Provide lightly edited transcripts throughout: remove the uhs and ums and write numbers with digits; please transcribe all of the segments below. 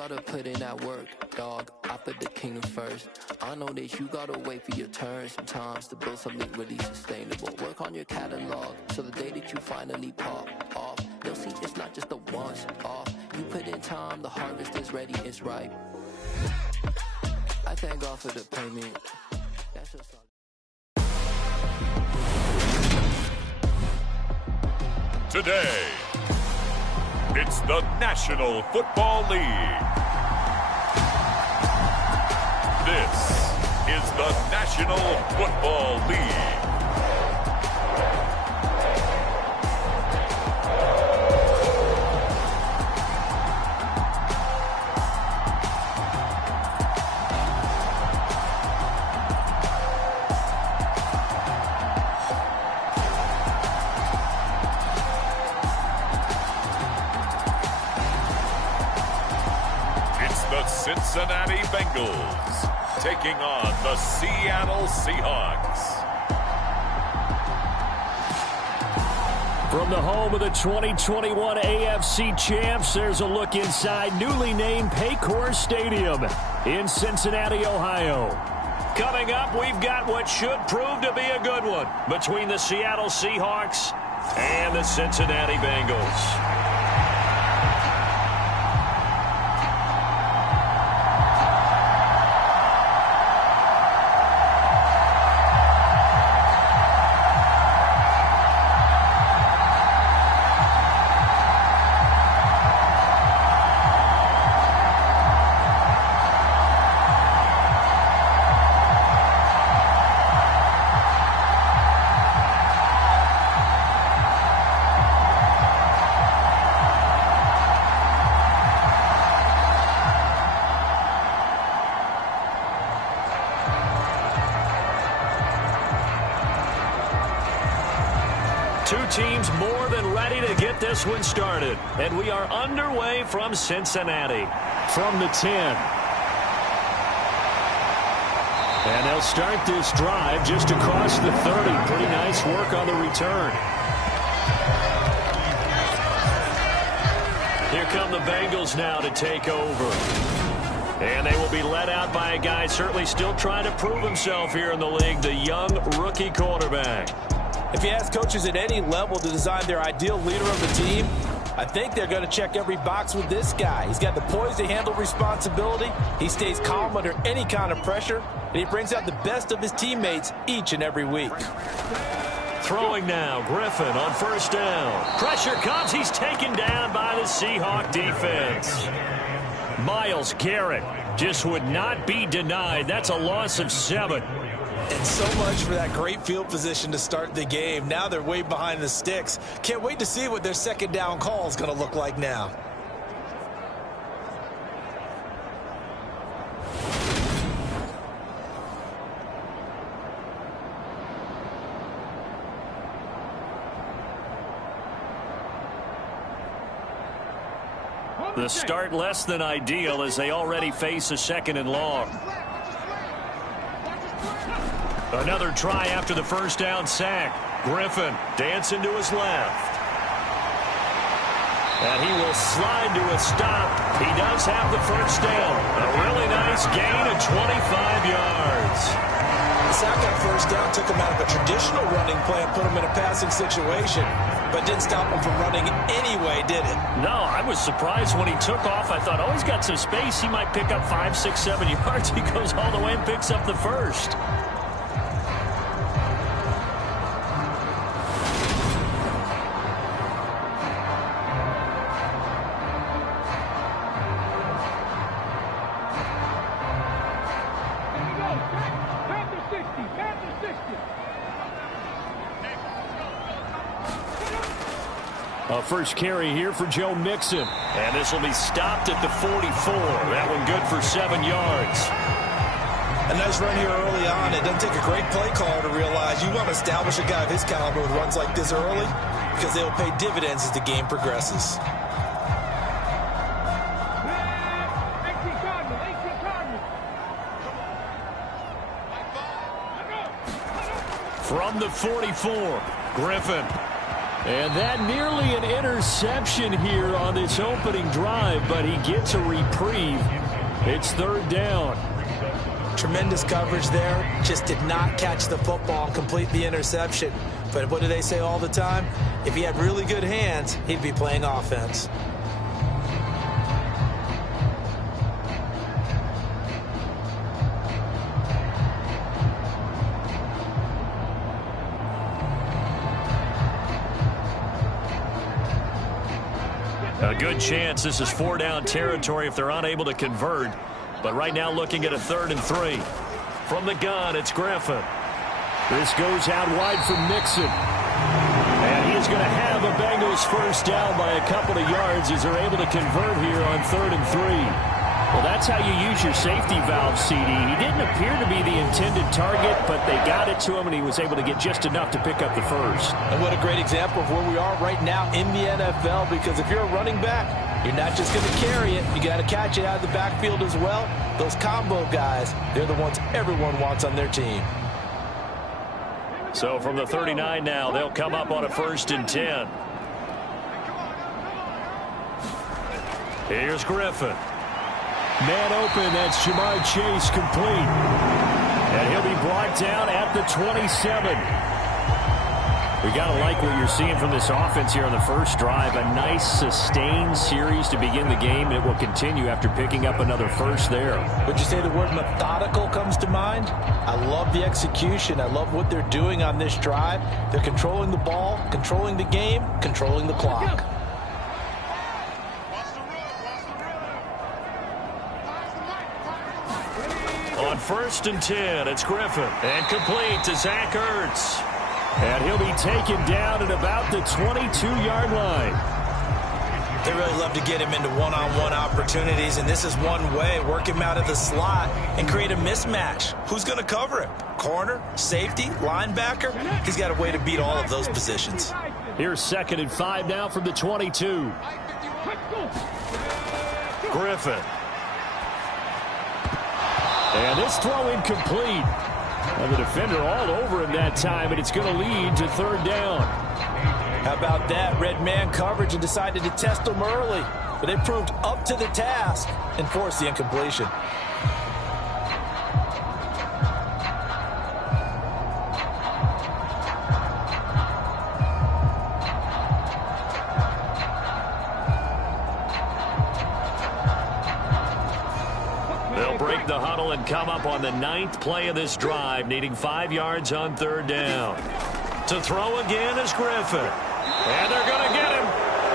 gotta put in that work, dog. I put the kingdom first. I know that you gotta wait for your turn sometimes to build something really sustainable. Work on your catalog, so the day that you finally pop off, you'll see it's not just a once off. You put in time, the harvest is ready, it's ripe. I thank God for the payment. That's just all. Today, it's the National Football League. This is the National Football League. The Cincinnati Bengals taking on the Seattle Seahawks. From the home of the 2021 AFC champs, there's a look inside newly named Paycor Stadium in Cincinnati, Ohio. Coming up, we've got what should prove to be a good one between the Seattle Seahawks and the Cincinnati Bengals. Two teams more than ready to get this one started. And we are underway from Cincinnati. From the 10. And they'll start this drive just across the 30. Pretty nice work on the return. Here come the Bengals now to take over. And they will be led out by a guy certainly still trying to prove himself here in the league, the young rookie quarterback. If you ask coaches at any level to design their ideal leader of the team, I think they're going to check every box with this guy. He's got the poise to handle responsibility. He stays calm under any kind of pressure, and he brings out the best of his teammates each and every week. Throwing now, Griffin on first down. Pressure comes. He's taken down by the Seahawk defense. Myles Garrett just would not be denied. That's a loss of 7. And so much for that great field position to start the game. Now they're way behind the sticks. Can't wait to see what their second down call is going to look like now. The start less than ideal as they already face a second and long. Another try after the first down sack. Griffin dancing to his left. And he will slide to a stop. He does have the first down. A really nice gain of 25 yards. The sack on first down took him out of a traditional running play and put him in a passing situation, but didn't stop him from running anyway, did it? No, I was surprised when he took off. I thought, oh, he's got some space. He might pick up 5, 6, 7 yards. He goes all the way and picks up the first. A first carry here for Joe Mixon. And this will be stopped at the 44. That one good for 7 yards. A nice run here early on. It doesn't take a great play caller to realize you want to establish a guy of his caliber with runs like this early because they'll pay dividends as the game progresses. From the 44, Griffin. And that nearly an interception here on this opening drive, but he gets a reprieve. It's third down. Tremendous coverage there. Just did not catch the football and complete the interception. But what do they say all the time? If he had really good hands, he'd be playing offense. A good chance this is 4-down territory if they're unable to convert. But right now looking at a 3rd and 3. From the gun, it's Griffin. This goes out wide for Mixon. And he's going to have a Bengals first down by a couple of yards as they're able to convert here on 3rd and 3. Well, that's how you use your safety valve, CD. He didn't appear to be the intended target, but they got it to him, and he was able to get just enough to pick up the first. And what a great example of where we are right now in the NFL, because if you're a running back, you're not just going to carry it. You got to catch it out of the backfield as well. Those combo guys, they're the ones everyone wants on their team. So from the 39 now, they'll come up on a 1st and 10. Here's Griffin. Man open, that's Jamar Chase complete. And he'll be brought down at the 27. We got to like what you're seeing from this offense here on the first drive. A nice sustained series to begin the game, and it will continue after picking up another first there. Would you say the word methodical comes to mind? I love the execution. I love what they're doing on this drive. They're controlling the ball, controlling the game, controlling the clock. On 1st and 10, it's Griffin. And complete to Zach Ertz. And he'll be taken down at about the 22-yard line. They really love to get him into one-on-one opportunities, and this is one way. Work him out of the slot and create a mismatch. Who's going to cover him? Corner, safety, linebacker? He's got a way to beat all of those positions. Here's 2nd and 5 now from the 22. Griffin. And this throw incomplete. And the defender all over him that time, and it's going to lead to 3rd down. How about that? Red man coverage and decided to test him early. But they proved up to the task and forced the incompletion. Break the huddle and come up on the 9th play of this drive, needing 5 yards on 3rd down. To throw again is Griffin. And they're going to get him.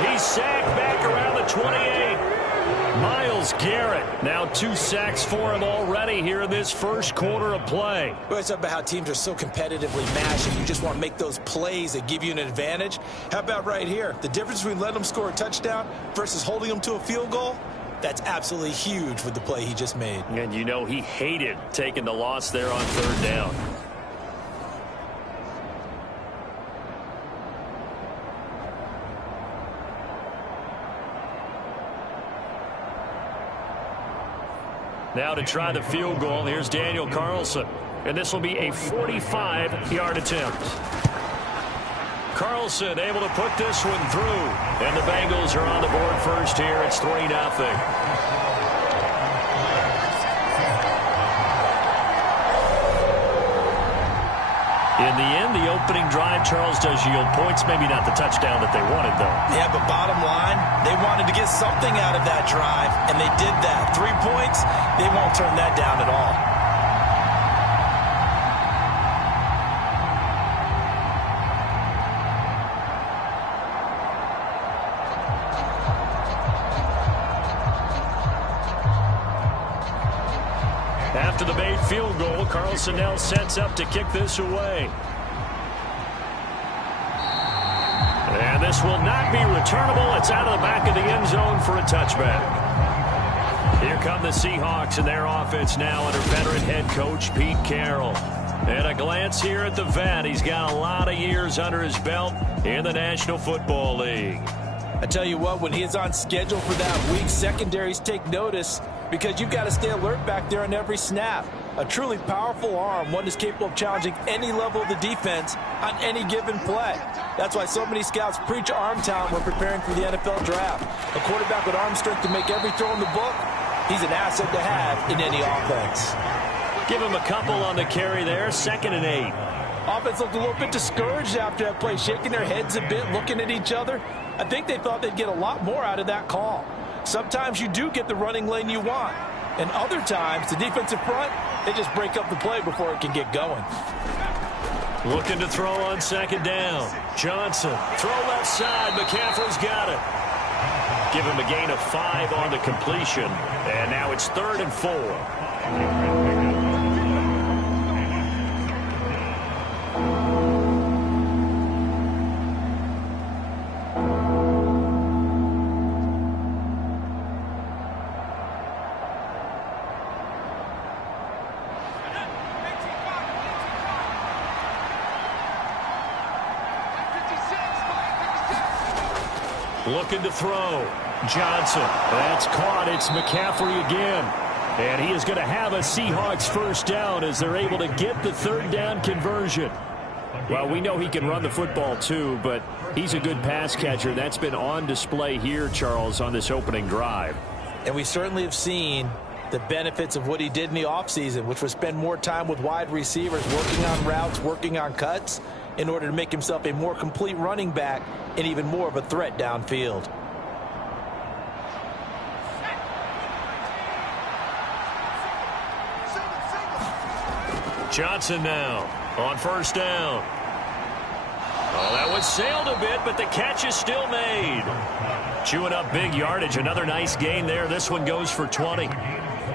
He's sacked back around the 28. Myles Garrett, now 2 sacks for him already here in this first quarter of play. We always talk about how teams are so competitively matched, and you just want to make those plays that give you an advantage. How about right here? The difference between letting them score a touchdown versus holding them to a field goal? That's absolutely huge with the play he just made. And you know he hated taking the loss there on 3rd down. Now to try the field goal, here's Daniel Carlson. And this will be a 45-yard attempt. Carlson able to put this one through. And the Bengals are on the board first here. It's 3-0. In the end, the opening drive, Charles, does yield points. Maybe not the touchdown that they wanted, though. Yeah, but bottom line, they wanted to get something out of that drive, and they did that. 3 points, they won't turn that down at all. After the made field goal, Carlson now sets up to kick this away. And this will not be returnable. It's out of the back of the end zone for a touchback. Here come the Seahawks and their offense now under veteran head coach Pete Carroll. And a glance here at the vet. He's got a lot of years under his belt in the National Football League. I tell you what, when he is on schedule for that week, secondaries take notice because you've got to stay alert back there on every snap. A truly powerful arm, one is capable of challenging any level of the defense on any given play. That's why so many scouts preach arm talent when preparing for the NFL draft. A quarterback with arm strength to make every throw in the book, he's an asset to have in any offense. Give him a couple on the carry there, 2nd and 8. Offense looked a little bit discouraged after that play, shaking their heads a bit, looking at each other. I think they thought they'd get a lot more out of that call. Sometimes you do get the running lane you want, and other times the defensive front, they just break up the play before it can get going. Looking to throw on 2nd down. Johnson, throw left side. McCaffrey's got it. Give him a gain of 5 on the completion, and now it's 3rd and 4. Looking to throw. Johnson. That's caught. It's McCaffrey again. And he is going to have a Seahawks 1st down as they're able to get the 3rd down conversion. Well, we know he can run the football too, but he's a good pass catcher. That's been on display here, Charles, on this opening drive. And we certainly have seen the benefits of what he did in the offseason, which was spend more time with wide receivers, working on routes, working on cuts, in order to make himself a more complete running back and even more of a threat downfield. Johnson now on 1st down. Oh, that was sailed a bit, but the catch is still made. Chewing up big yardage. Another nice gain there. This one goes for 20.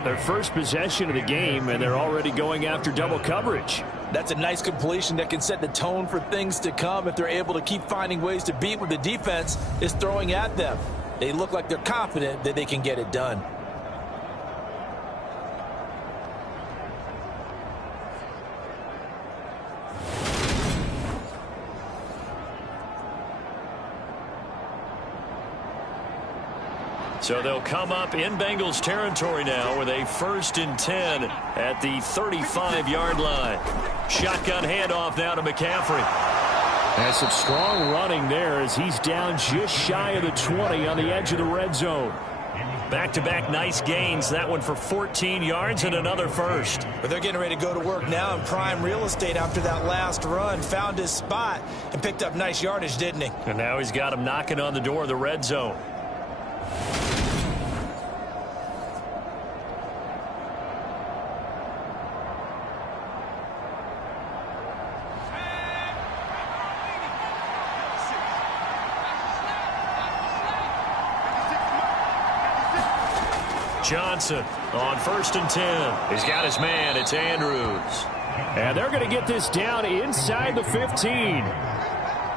Their first possession of the game, and they're already going after double coverage. That's a nice completion that can set the tone for things to come if they're able to keep finding ways to beat what the defense is throwing at them. They look like they're confident that they can get it done. So they'll come up in Bengals territory now with a 1st and 10 at the 35-yard line. Shotgun handoff now to McCaffrey. And some strong running there as he's down just shy of the 20 on the edge of the red zone. Back-to-back nice gains. That one for 14 yards and another 1st. But they're getting ready to go to work now in prime real estate after that last run. Found his spot and picked up nice yardage, didn't he? And now he's got him knocking on the door of the red zone. Johnson on 1st and 10. He's got his man. It's Andrews. And they're going to get this down inside the 15.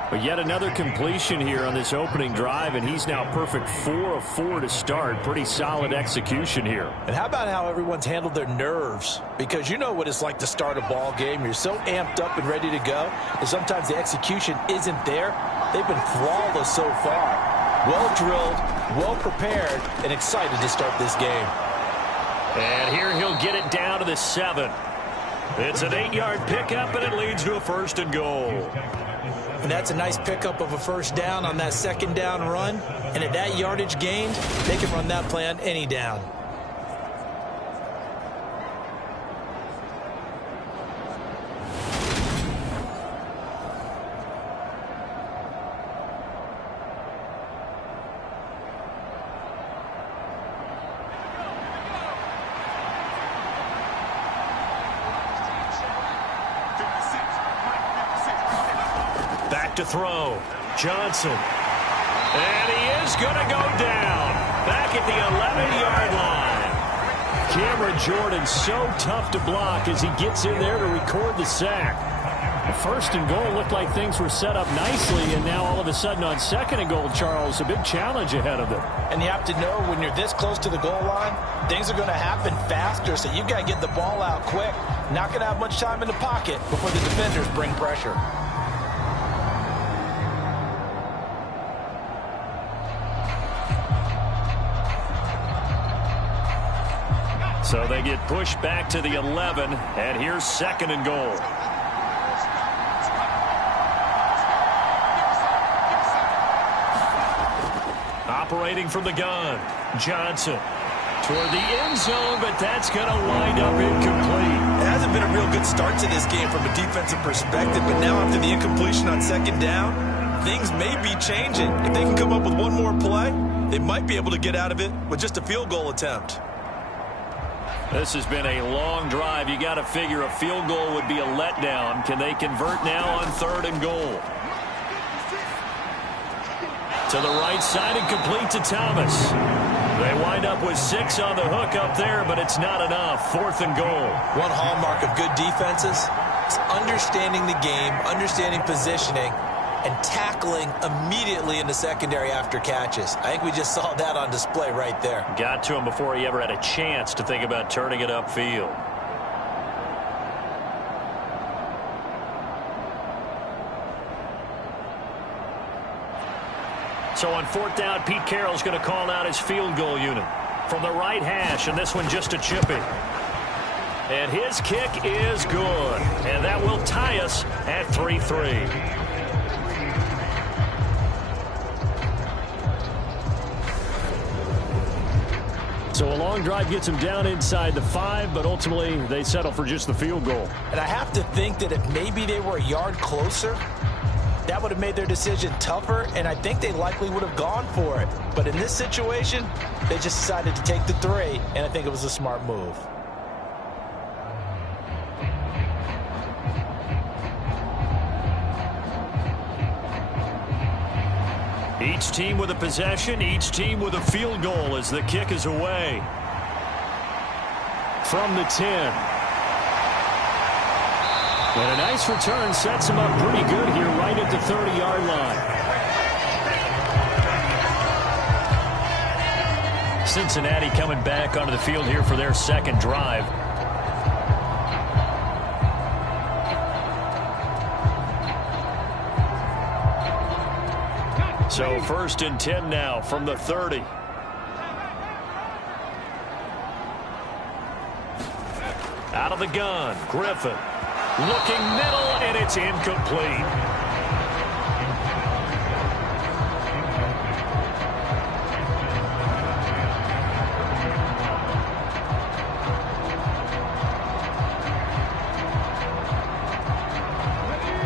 But yet another completion here on this opening drive, and he's now perfect 4 of 4 to start. Pretty solid execution here. And how about how everyone's handled their nerves? Because you know what it's like to start a ball game. You're so amped up and ready to go, and sometimes the execution isn't there. They've been flawless so far. Well drilled, well prepared, and excited to start this game. And here he'll get it down to the 7. It's an 8-yard pickup, and it leads to a 1st and goal. And that's a nice pickup of a 1st down on that 2nd down run. And at that yardage gained, they can run that play on any down. To throw. Johnson. And he is going to go down. Back at the 11-yard line. Cameron Jordan so tough to block as he gets in there to record the sack. The 1st and goal looked like things were set up nicely, and now all of a sudden on 2nd and goal, Charles, a big challenge ahead of them. And you have to know when you're this close to the goal line, things are going to happen faster, so you've got to get the ball out quick. Not going to have much time in the pocket before the defenders bring pressure. So they get pushed back to the 11, and here's 2nd and goal. Operating from the gun, Johnson toward the end zone, but that's going to wind up incomplete. It hasn't been a real good start to this game from a defensive perspective, but now after the incompletion on 2nd down, things may be changing. If they can come up with one more play, they might be able to get out of it with just a field goal attempt. This has been a long drive. You got to figure a field goal would be a letdown. Can they convert now on 3rd and goal? To the right side and complete to Thomas. They wind up with 6 on the hook up there, but it's not enough. 4th and goal. One hallmark of good defenses is understanding the game, understanding positioning, and tackling immediately in the secondary after catches. I think we just saw that on display right there. Got to him before he ever had a chance to think about turning it upfield. So on 4th down, Pete Carroll's going to call out his field goal unit from the right hash, and this one just a chippy. And his kick is good, and that will tie us at 3-3. So a long drive gets them down inside the 5, but ultimately they settle for just the field goal. And I have to think that if maybe they were a yard closer, that would have made their decision tougher, and I think they likely would have gone for it. But in this situation, they just decided to take the 3, and I think it was a smart move. Each team with a possession, each team with a field goal as the kick is away. From the 10. And a nice return sets him up pretty good here right at the 30-yard line. Cincinnati coming back onto the field here for their 2nd drive. So 1st and 10 now from the 30. Out of the gun, Griffin. Looking middle, and it's incomplete.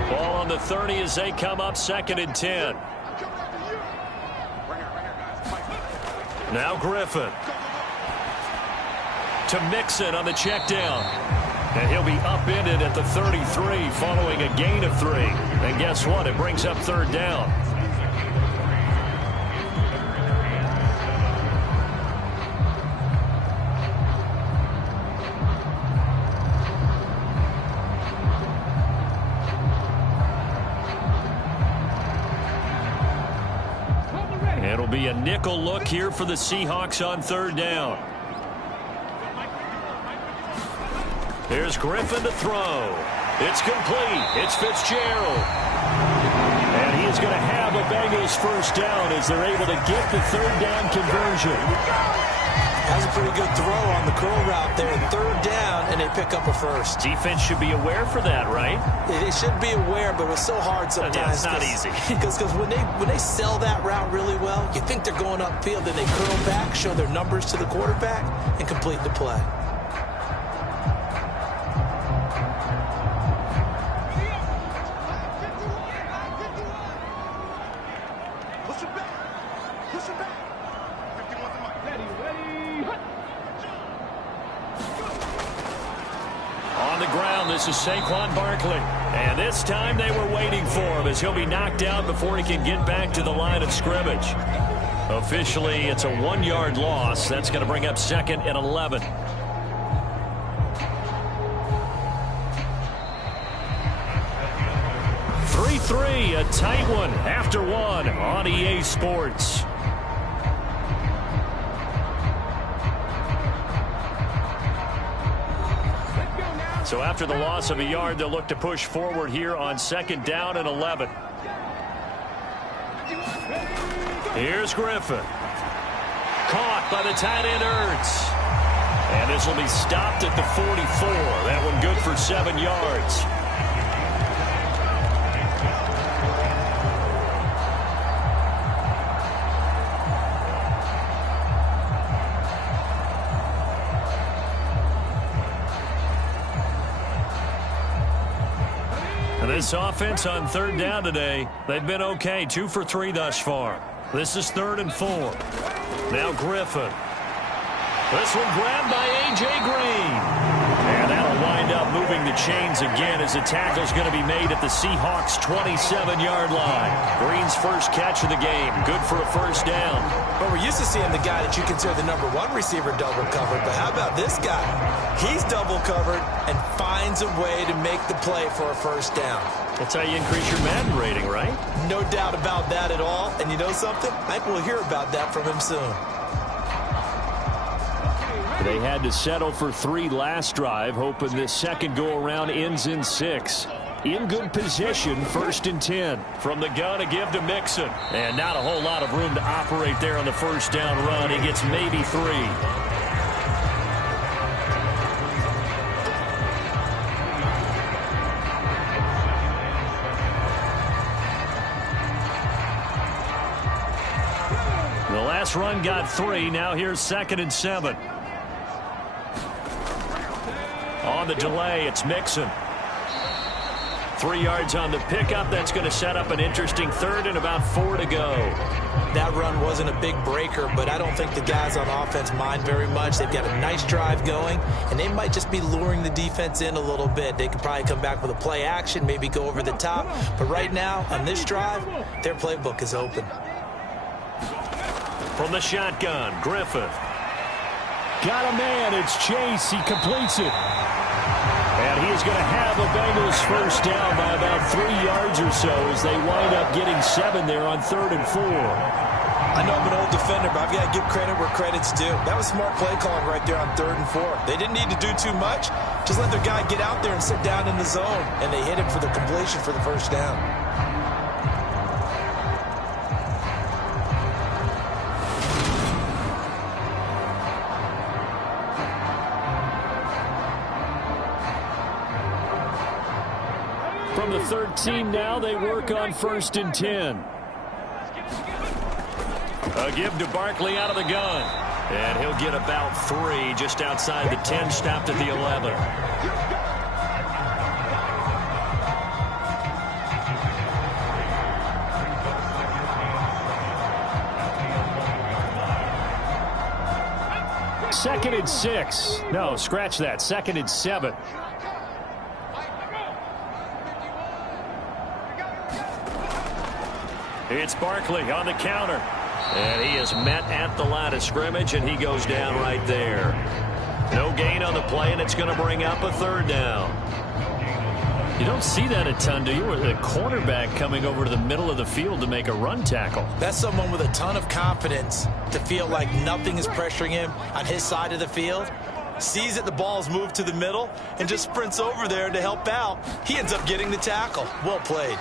Ball on the 30 as they come up 2nd and 10. Now Griffin. To Mixon on the check down. And he'll be upended at the 33 following a gain of 3. And guess what? It brings up 3rd down. It'll be a nickel look here for the Seahawks on 3rd down. Here's Griffin to throw. It's complete. It's Fitzgerald. And he is going to have a Bengals 1st down as they're able to get the 3rd down conversion. That's a pretty good throw on the curl route there. 3rd down, and they pick up a 1st. Defense should be aware for that, right? They should be aware, but it's so hard sometimes. Yeah, it's not easy. Because when they sell that route really well, you think they're going upfield, then they curl back, show their numbers to the quarterback, and complete the play. This is Saquon Barkley. And this time they were waiting for him as he'll be knocked out before he can get back to the line of scrimmage. Officially, it's a 1-yard loss. That's going to bring up 2nd and 11. A tight one after one on EA Sports. So after the loss of a yard, they'll look to push forward here on 2nd down and 11. Here's Griffin. Caught by the tight end Ertz. And this will be stopped at the 44. That one good for 7 yards. This offense on third down today, they've been okay. 2 for 3 thus far. This is 3rd and 4. Now Griffin. This one grabbed by A.J. Green. And that'll wind up moving the chains again as the tackle's going to be made at the Seahawks' 27-yard line. Green's first catch of the game. Good for a first down. But we're used to seeing the guy that you consider the number 1 receiver double covered. But how about this guy? He's double covered and finds a way to make the play for a first down. That's how you increase your Madden rating, right? No doubt about that at all. And you know something? I think we'll hear about that from him soon. They had to settle for 3 last drive, hoping this second go-around ends in 6. In good position, 1st and 10. From the gun, a give to Mixon. And not a whole lot of room to operate there on the first down run. He gets maybe 3. The last run got 3. Now here's 2nd and 7. On the delay, it's Mixon. 3 yards on the pickup. That's going to set up an interesting 3rd and about 4 to go. That run wasn't a big breaker, but I don't think the guys on offense mind very much. They've got a nice drive going, and they might just be luring the defense in a little bit. They could probably come back with a play action, maybe go over the top. But right now, on this drive, their playbook is open. From the shotgun, Griffith. Got a man. It's Chase. He completes it. And he is going to have a Bengals first down by about 3 yards or so as they wind up getting 7 there on 3rd and 4. I know I'm an old defender, but I've got to give credit where credit's due. That was smart play calling right there on 3rd and 4. They didn't need to do too much. Just let their guy get out there and sit down in the zone. And they hit him for the completion for the first down. From the 13 now, they work on 1st and 10. A give to Barkley out of the gun. And he'll get about 3 just outside the 10, stopped at the 11. Second and 6. No, scratch that. 2nd and 7. It's Barkley on the counter. And he is met at the line of scrimmage, and he goes down right there. No gain on the play, and it's going to bring up a 3rd down. You don't see that a ton, do you? With a cornerback coming over to the middle of the field to make a run tackle. That's someone with a ton of confidence to feel like nothing is pressuring him on his side of the field. Sees that the ball's moved to the middle and just sprints over there to help out. He ends up getting the tackle. Well played.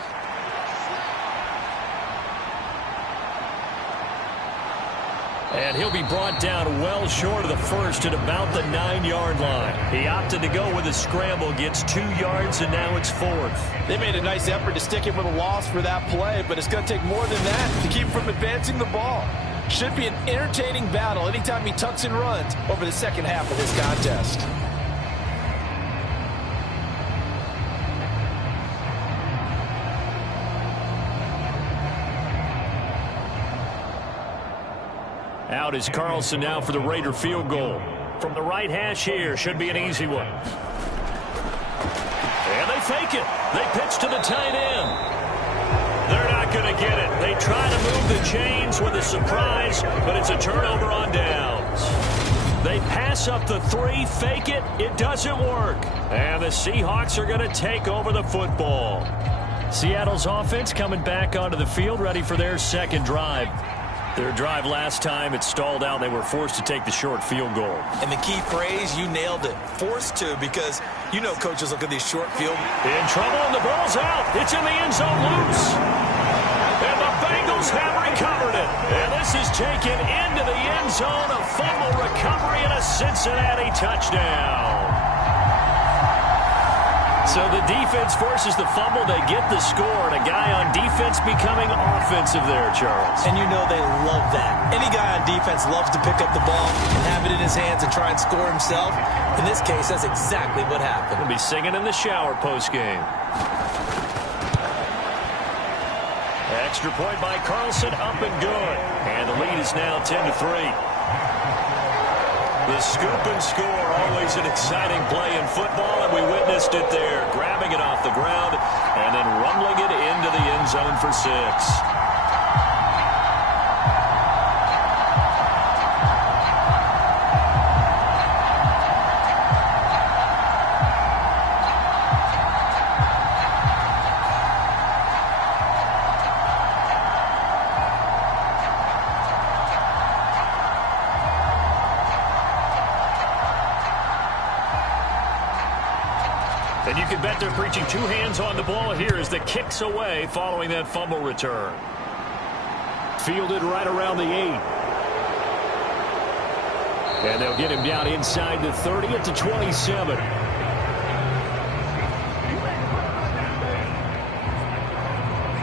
And he'll be brought down well short of the first at about the 9-yard line. He opted to go with a scramble, gets 2 yards, and now it's 4th. They made a nice effort to stick him with a loss for that play, but it's going to take more than that to keep him from advancing the ball. Should be an entertaining battle anytime he tucks and runs over the second half of this contest. Out is Carlson now for the Raider field goal. From the right hash here, should be an easy one. And they fake it. They pitch to the tight end. They're not going to get it. They try to move the chains with a surprise, but it's a turnover on downs. They pass up the 3, fake it. It doesn't work. And the Seahawks are going to take over the football. Seattle's offense coming back onto the field, ready for their second drive. Their drive last time, it stalled out. They were forced to take the short field goal. And the key phrase, you nailed it. Forced to, because you know coaches look at these short field. In trouble, and the ball's out. It's in the end zone loose. And the Bengals Bengals have recovered it. And this is taken into the end zone. A fumble recovery and a Cincinnati touchdown. So the defense forces the fumble. They get the score. And a guy on defense becoming offensive there, Charles. And you know they love that. Any guy on defense loves to pick up the ball and have it in his hands and try and score himself. In this case, that's exactly what happened. He'll be singing in the shower postgame. Extra point by Carlson, up and good. And the lead is now 10-3. The scoop and score, always an exciting play in football, and we witnessed it there, grabbing it off the ground and then rumbling it into the end zone for 6. And you can bet they're preaching two hands on the ball here as the kick's away following that fumble return. Fielded right around the 8. And they'll get him down inside the 30 at the 27.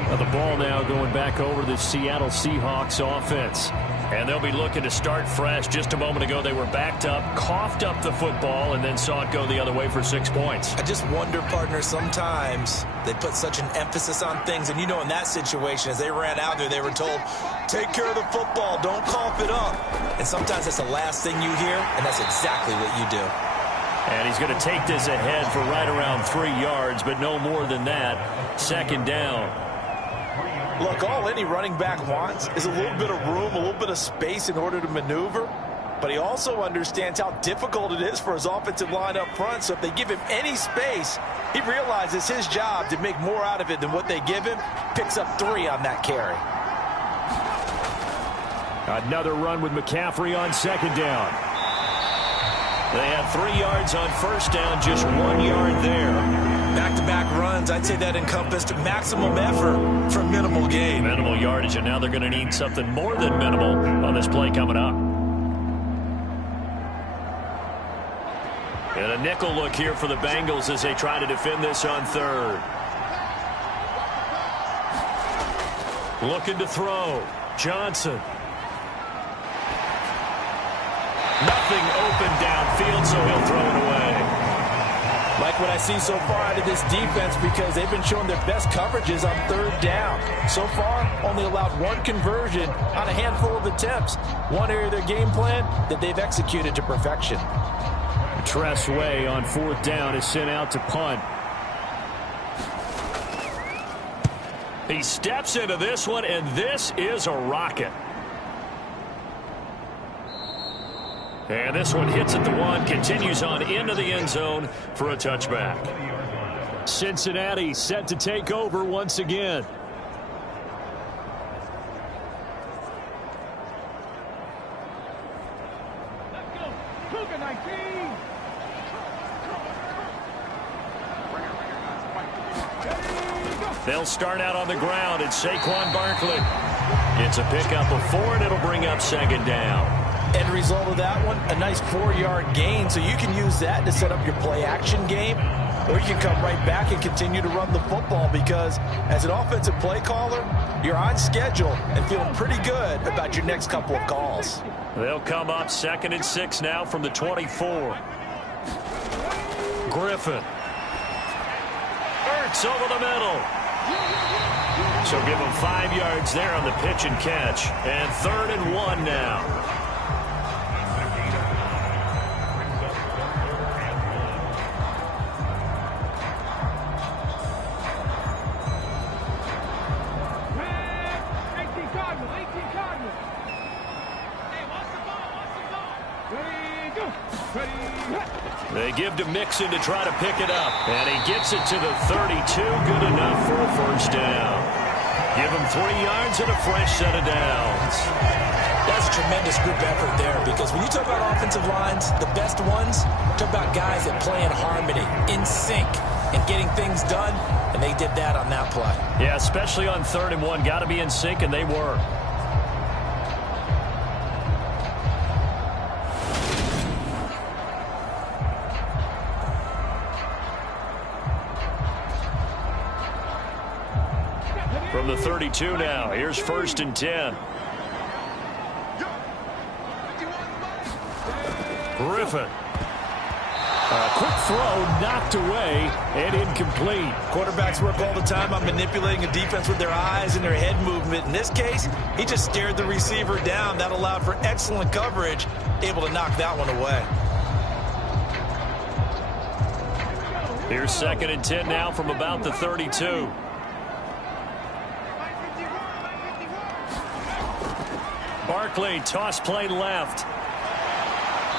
Now the ball now going back over to the Seattle Seahawks offense. And they'll be looking to start fresh. Just a moment ago, they were backed up, coughed up the football, and then saw it go the other way for 6 points. I just wonder, partner, sometimes they put such an emphasis on things. And you know, in that situation, as they ran out there, they were told, take care of the football, don't cough it up. And sometimes that's the last thing you hear, and that's exactly what you do. And he's going to take this ahead for right around 3 yards, but no more than that. Second down. Look, all any running back wants is a little bit of room, a little bit of space in order to maneuver. But he also understands how difficult it is for his offensive line up front. So if they give him any space, he realizes his job to make more out of it than what they give him. Picks up 3 on that carry. Another run with McCaffrey on second down. They had 3 yards on first down, just 1 yard there. Back-to-back runs, I'd say that encompassed maximum effort for minimal gain. Minimal yardage, and now they're going to need something more than minimal on this play coming up. And a nickel look here for the Bengals as they try to defend this on third. Looking to throw. Johnson. Nothing open downfield, so he'll throw it away. Like what I see so far out of this defense, because they've been showing their best coverages on third down. So far, only allowed 1 conversion on a handful of attempts. One area of their game plan that they've executed to perfection. Tress Way on fourth down is sent out to punt. He steps into this one, and this is a rocket. And this one hits at the 1, continues on into the end zone for a touchback. Cincinnati set to take over once again. They'll start out on the ground. It's Saquon Barkley. It's a pickup of 4, and it'll bring up second down. End result of that one, a nice 4-yard gain. So you can use that to set up your play-action game, or you can come right back and continue to run the football, because as an offensive play caller, you're on schedule and feeling pretty good about your next couple of calls. They'll come up 2nd and 6 now from the 24. Griffin. Ertz over the middle. So give him 5 yards there on the pitch and catch. And 3rd and 1 now. They give to Mixon to try to pick it up. And he gets it to the 32. Good enough for a first down. Give him 3 yards and a fresh set of downs. That's a tremendous group effort there, because when you talk about offensive lines, the best ones, talk about guys that play in harmony, in sync. and getting things done, and they did that on that play. Yeah, especially on 3rd and 1. Got to be in sync, and they were. From the 32 now, here's 1st and 10. Griffin. A quick throw knocked away and incomplete. Quarterbacks work all the time on manipulating a defense with their eyes and their head movement. In this case, he just stared the receiver down. That allowed for excellent coverage, able to knock that one away. Here's 2nd and 10 now from about the 32. Barkley, toss play left.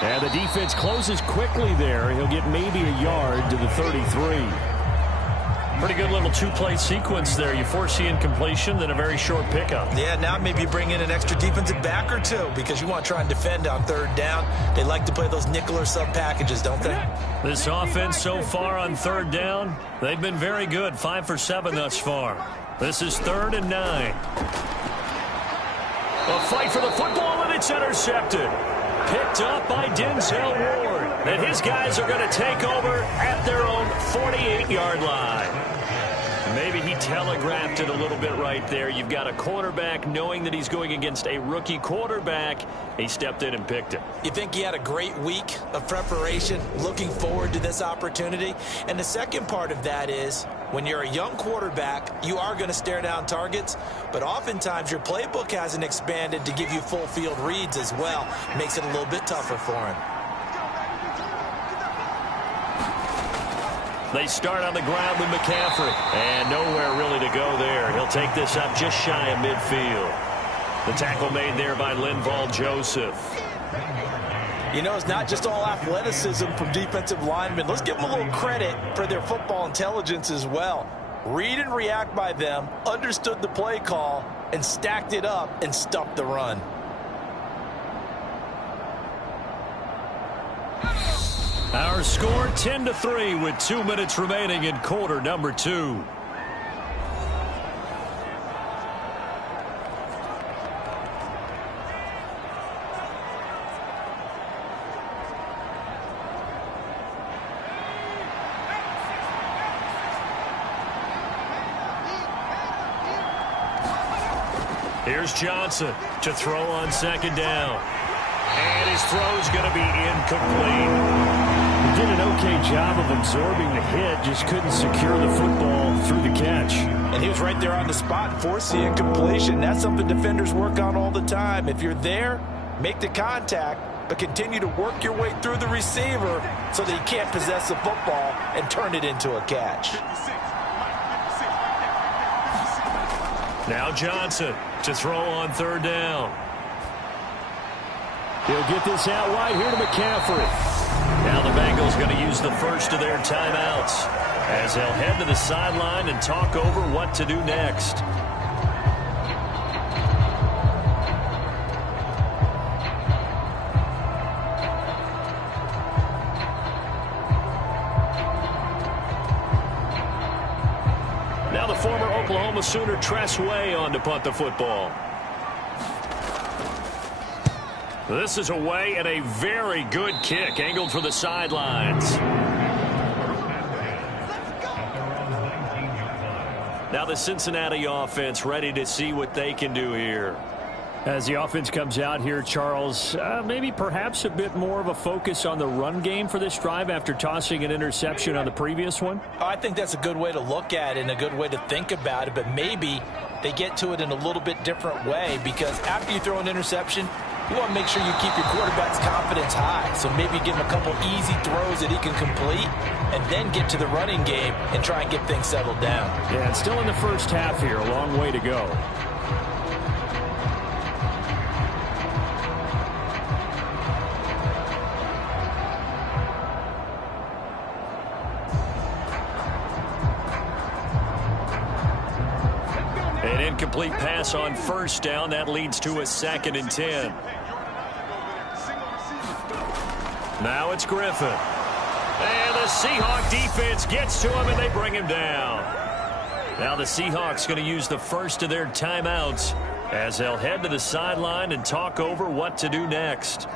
And the defense closes quickly there. He'll get maybe a yard to the 33. Pretty good little two-play sequence there. You force the incompletion, then a very short pickup. Yeah, now maybe you bring in an extra defensive back or two because you want to try and defend on 3rd down. They like to play those nickel or sub packages, don't they? This offense so far on 3rd down, they've been very good. 5 for 7 thus far. This is 3rd and 9. A fight for the football, and it's intercepted. Picked up by Denzel Ward. And his guys are going to take over at their own 48-yard line. Maybe he telegraphed it a little bit right there. You've got a quarterback knowing that he's going against a rookie quarterback. He stepped in and picked it. You think he had a great week of preparation, looking forward to this opportunity? And the second part of that is, when you're a young quarterback, you are going to stare down targets, but oftentimes your playbook hasn't expanded to give you full field reads as well. Makes it a little bit tougher for him. They start on the ground with McCaffrey. And nowhere really to go there. He'll take this up just shy of midfield. The tackle made there by Linval Joseph. You know, it's not just all athleticism from defensive linemen. Let's give them a little credit for their football intelligence as well. Read and react by them, understood the play call, and stacked it up and stuffed the run. Our score 10-3 with 2 minutes remaining in quarter number 2. Here's Johnson to throw on 2nd down. And his throw's going to be incomplete. He did an okay job of absorbing the hit, just couldn't secure the football through the catch. And he was right there on the spot and forced the incompletion. That's something defenders work on all the time. If you're there, make the contact, but continue to work your way through the receiver so that he can't possess the football and turn it into a catch. Now Johnson to throw on 3rd down. He'll get this out wide here to McCaffrey. Now the Bengals going to use the first of their timeouts as they'll head to the sideline and talk over what to do next. Now the former Oklahoma Sooner Tress Way on to punt the football. This is away and a very good kick angled for the sidelines. Now the Cincinnati offense ready to see what they can do here. As the offense comes out here, Charles, maybe perhaps a bit more of a focus on the run game for this drive after tossing an interception on the previous one? I think that's a good way to look at it and a good way to think about it, but maybe they get to it in a little bit different way because after you throw an interception, you want to make sure you keep your quarterback's confidence high. So maybe give him a couple easy throws that he can complete and then get to the running game and try and get things settled down. Yeah, it's still in the first half here. A long way to go. An incomplete pass on 1st down. That leads to a 2nd and 10. Now it's Griffin. And the Seahawk defense gets to him, and they bring him down. Now the Seahawks going to use the first of their timeouts as they'll head to the sideline and talk over what to do next.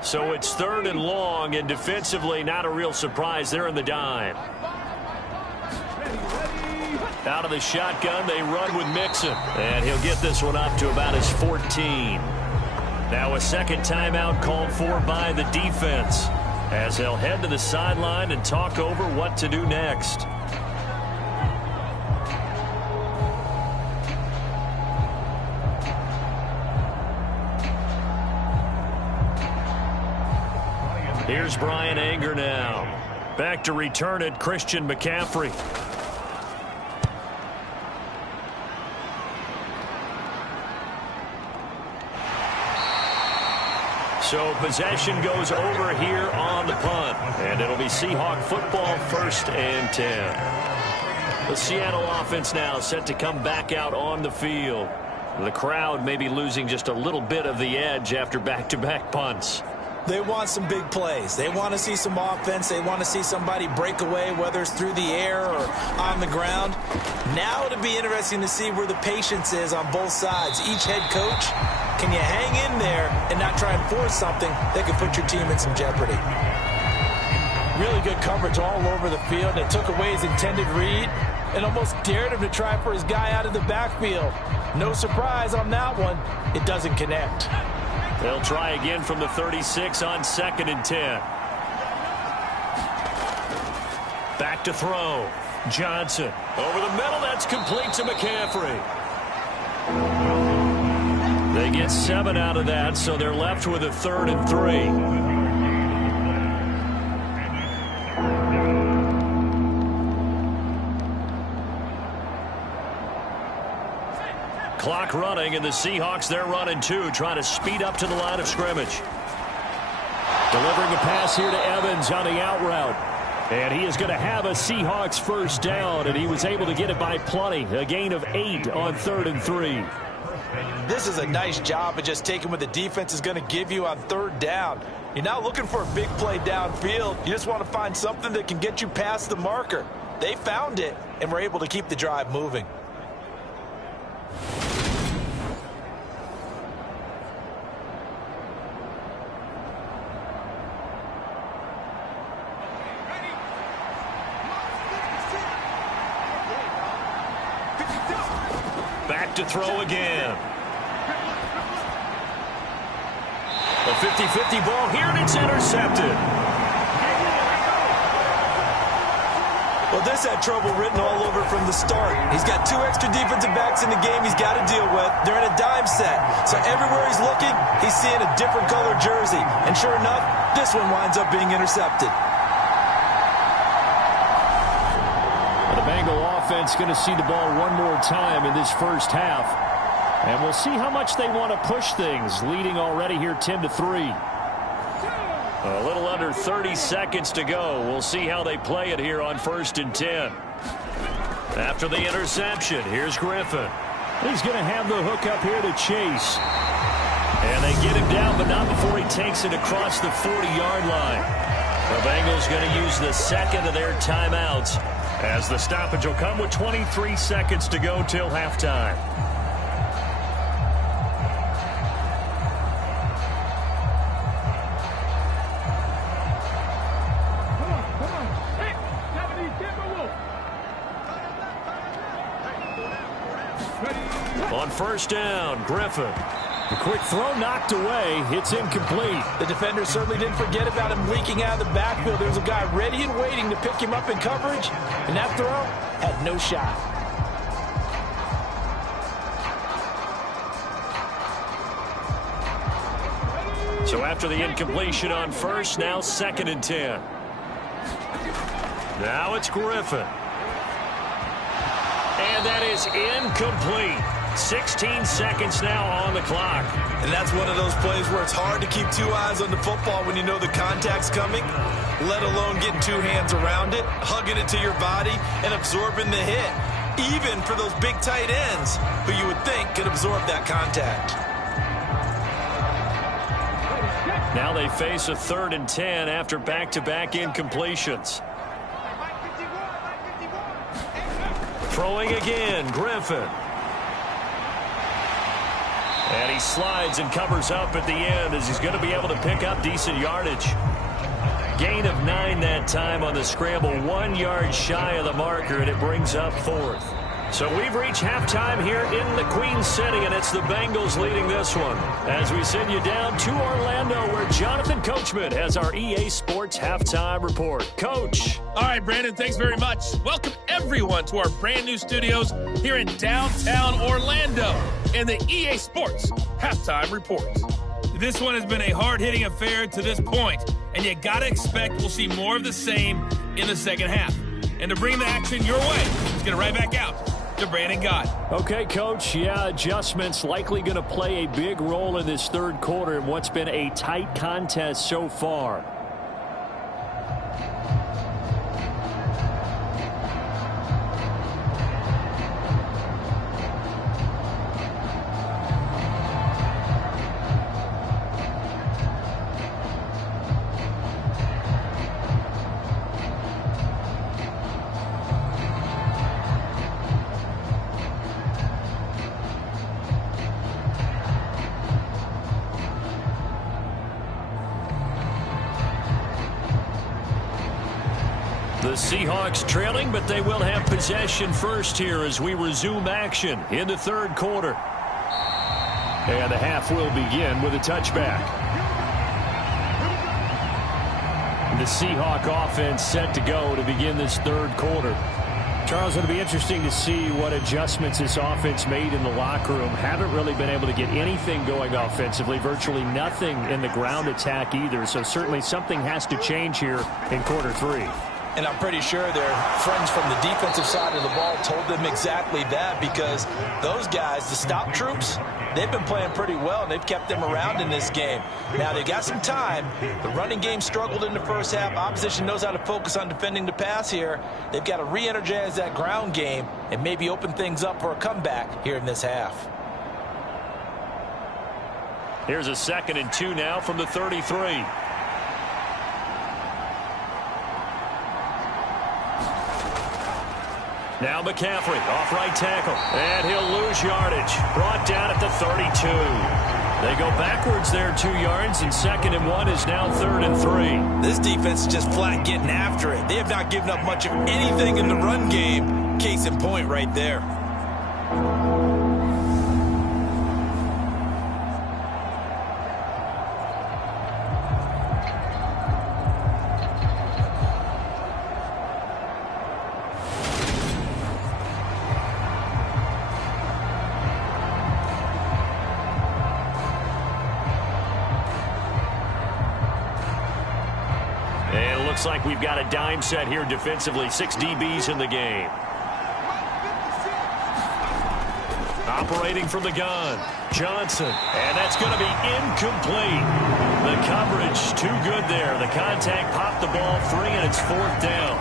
So it's 3rd and long, and defensively not a real surprise. They're in the dime. Out of the shotgun, they run with Mixon. And he'll get this one up to about his 14. Now a second timeout called for by the defense as they'll head to the sideline and talk over what to do next. Here's Brian Anger now. Back to return it, Christian McCaffrey. So possession goes over here on the punt. And it'll be Seahawk football, 1st and 10. The Seattle offense now set to come back out on the field. The crowd may be losing just a little bit of the edge after back-to-back punts. They want some big plays. They want to see some offense. They want to see somebody break away, whether it's through the air or on the ground. Now it'll be interesting to see where the patience is on both sides. Each head coach, can you hang in there and not try and force something that could put your team in some jeopardy? Really good coverage all over the field. They took away his intended read and almost dared him to try for his guy out of the backfield. No surprise on that one. It doesn't connect. They'll try again from the 36 on 2nd and 10. Back to throw. Johnson. Over the middle, that's complete to McCaffrey. They get 7 out of that, so they're left with a 3rd and 3. Clock running, and the Seahawks, they're running too, trying to speed up to the line of scrimmage. Delivering a pass here to Evans on the out route. And he is going to have a Seahawks 1st down, and he was able to get it by plenty. A gain of 8 on 3rd and 3. This is a nice job of just taking what the defense is going to give you on 3rd down. You're not looking for a big play downfield. You just want to find something that can get you past the marker. They found it, and were able to keep the drive moving. Back to throw again. A 50-50 ball here, and it's intercepted. Well, this had trouble written all over from the start. He's got 2 extra defensive backs in the game he's got to deal with. They're in a dime set. So everywhere he's looking, he's seeing a different color jersey. And sure enough, this one winds up being intercepted. The Bengal offense going to see the ball one more time in this 1st half. And we'll see how much they want to push things, leading already here 10-3. A little under 30 seconds to go. We'll see how they play it here on 1st and 10. After the interception, here's Griffin. He's going to have the hook up here to Chase. And they get him down, but not before he takes it across the 40-yard line. The Bengals going to use the 2nd of their timeouts, as the stoppage will come with 23 seconds to go till halftime. On 1st down, Griffin. The quick throw knocked away. It's incomplete. The defender certainly didn't forget about him leaking out of the backfield. There's a guy ready and waiting to pick him up in coverage, and that throw had no shot. So after the incompletion on 1st, now 2nd and 10. Now it's Griffin. And that is incomplete. 16 seconds now on the clock. And that's one of those plays where it's hard to keep 2 eyes on the football when you know the contact's coming, let alone getting 2 hands around it, hugging it to your body, and absorbing the hit. even for those big tight ends who you would think could absorb that contact. Now they face a 3rd and 10 after back-to-back incompletions. Throwing again, Griffin. And he slides and covers up at the end as he's going to be able to pick up decent yardage. Gain of 9 that time on the scramble, 1 yard shy of the marker, and it brings up 4th. So we've reached halftime here in the Queen City, and it's the Bengals leading this one. As we send you down to Orlando, where Jonathan Coachman has our EA Sports Halftime Report. Coach. All right, Brandon, thanks very much. Welcome, everyone, to our brand new studios here in downtown Orlando and the EA Sports Halftime Report. This one has been a hard-hitting affair to this point, and you got to expect we'll see more of the same in the second half. And to bring the action your way, let's get it right back out to Brandon Gott. Okay, Coach. Yeah, adjustments likely going to play a big role in this 3rd quarter in what's been a tight contest so far. The Seahawks trailing, but they will have possession first here as we resume action in the 3rd quarter. And the half will begin with a touchback. The Seahawk offense set to go to begin this 3rd quarter. Charles, it'll be interesting to see what adjustments this offense made in the locker room. Haven't really been able to get anything going offensively, virtually nothing in the ground attack either. So certainly something has to change here in quarter 3. And I'm pretty sure their friends from the defensive side of the ball told them exactly that, because those guys, the stop troops, they've been playing pretty well, and they've kept them around in this game. Now, they've got some time. The running game struggled in the first half. Opposition knows how to focus on defending the pass here. They've got to re-energize that ground game and maybe open things up for a comeback here in this half. Here's a 2nd and 2 now from the 33. Now McCaffrey off right tackle, and he'll lose yardage. Brought down at the 32. They go backwards there 2 yards, and 2nd and 1 is now 3rd and 3. This defense is just flat getting after it. They have not given up much of anything in the run game. Case in point right there. Looks like we've got a dime set here defensively. 6 DBs in the game. Operating from the gun, Johnson, and that's going to be incomplete. The coverage too good there. The contact popped the ball free, and it's 4th down.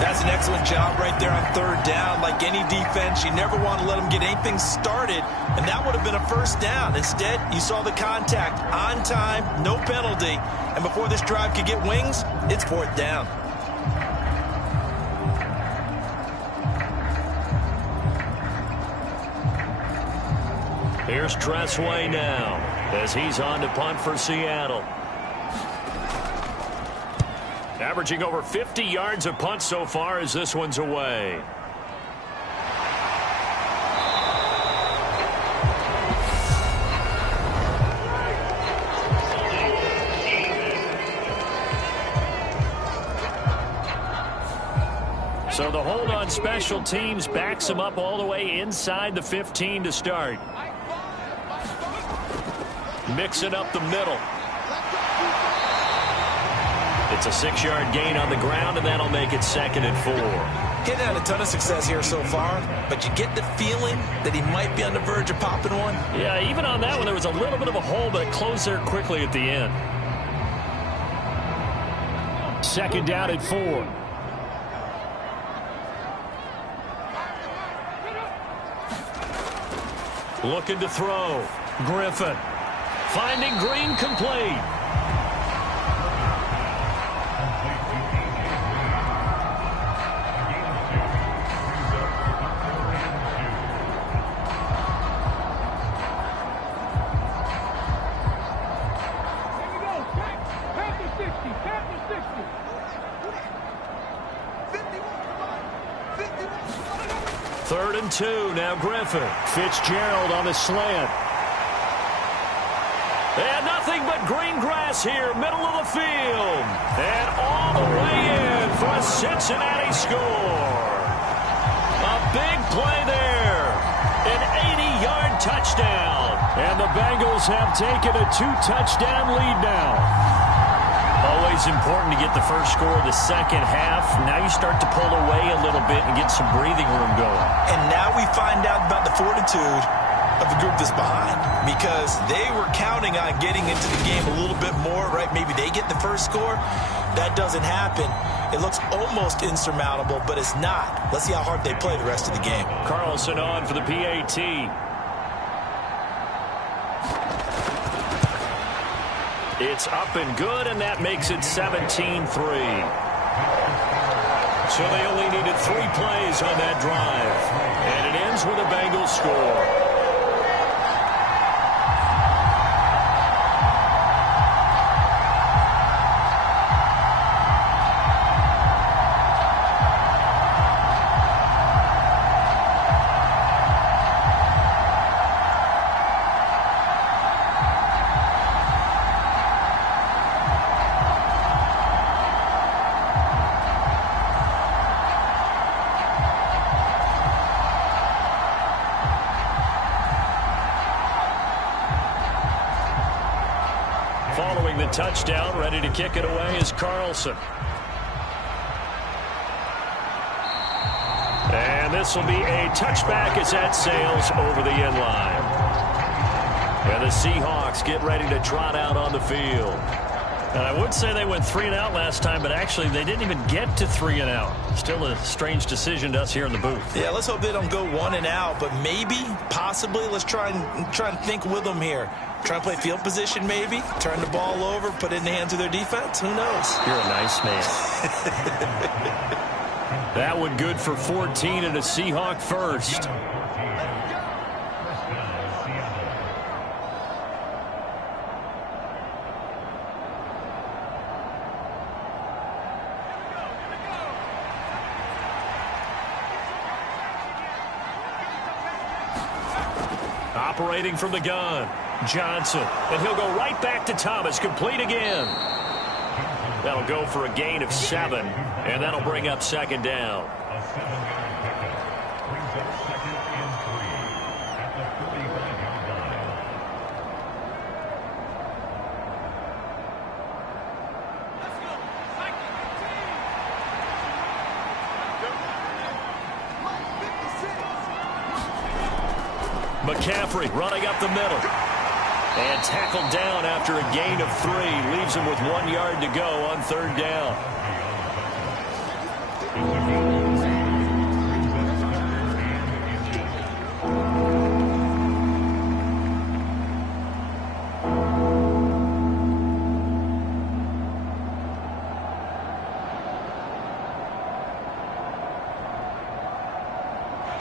That's an excellent job right there on 3rd down. Like any defense, you never want to let them get anything started, and that would have been a 1st down. Instead, you saw the contact on time, no penalty, and before this drive could get wings, it's 4th down. Here's Tressway now as he's on to punt for Seattle. Averaging over 50 yards a punt so far as this one's away. So the hold on special teams backs him up all the way inside the 15 to start. Mixing up the middle. It's a 6-yard gain on the ground, and that'll make it 2nd and 4. Getting had a ton of success here so far, but you get the feeling that he might be on the verge of popping one. Yeah, even on that one, there was a little bit of a hole, but it closed there quickly at the end. 2nd down at 4. Looking to throw. Griffin. Finding Green complete. Third and 2. Now Griffin. Fitzgerald on the slant. And nothing but green grass here, middle of the field. And all the way in for a Cincinnati score. A big play there. An 80-yard touchdown. And the Bengals have taken a 2-touchdown lead now. Always important to get the first score of the second half. Now you start to pull away a little bit and get some breathing room going. And now we find out about the fortitude of the group that's behind, because they were counting on getting into the game a little bit more, right? Maybe they get the first score. That doesn't happen. It looks almost insurmountable, but it's not. Let's see how hard they play the rest of the game. Carlson on for the PAT. It's up and good, and that makes it 17-3. So they only needed 3 plays on that drive. And it ends with a Bengals score. Following the touchdown, ready to kick it away is Carlson. And this will be a touchback as that sails over the end line. And the Seahawks get ready to trot out on the field. And I would say they went 3 and out last time, but actually they didn't even get to 3 and out. Still a strange decision to us here in the booth. Yeah, let's hope they don't go 1 and out, but maybe, possibly, let's try and think with them here. Try and play field position maybe, turn the ball over, put it in the hands of their defense. Who knows? You're a nice man. That one good for 14 and a Seahawk first. Operating from the gun. Johnson, and he'll go right back to Thomas, complete again. That'll go for a gain of 7, and that'll bring up second down. McCaffrey running up the middle. And tackled down after a gain of 3. Leaves him with 1 yard to go on third down.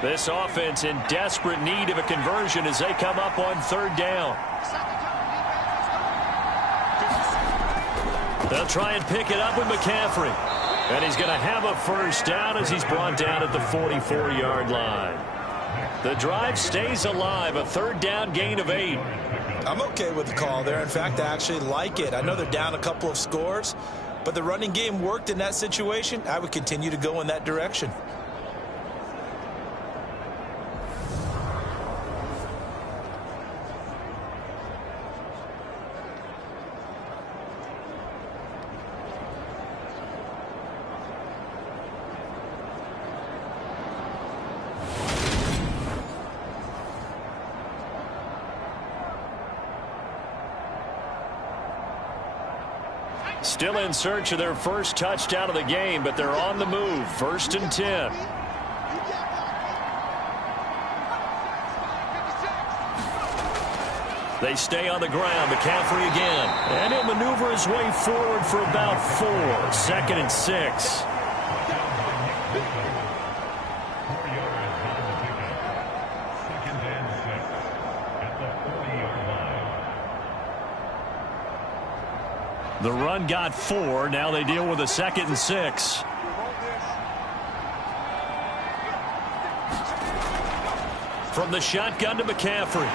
This offense in desperate need of a conversion as they come up on third down. They'll try and pick it up with McCaffrey. And he's going to have a first down as he's brought down at the 44-yard line. The drive stays alive, a third down gain of 8. I'm okay with the call there. In fact, I actually like it. I know they're down a couple of scores, but the running game worked in that situation. I would continue to go in that direction. Still in search of their first touchdown of the game, but they're on the move. 1st and 10. They stay on the ground. McCaffrey again. And he'll maneuver his way forward for about 4. 2nd and 6. The run got 4. Now they deal with a 2nd and 6. From the shotgun to McCaffrey.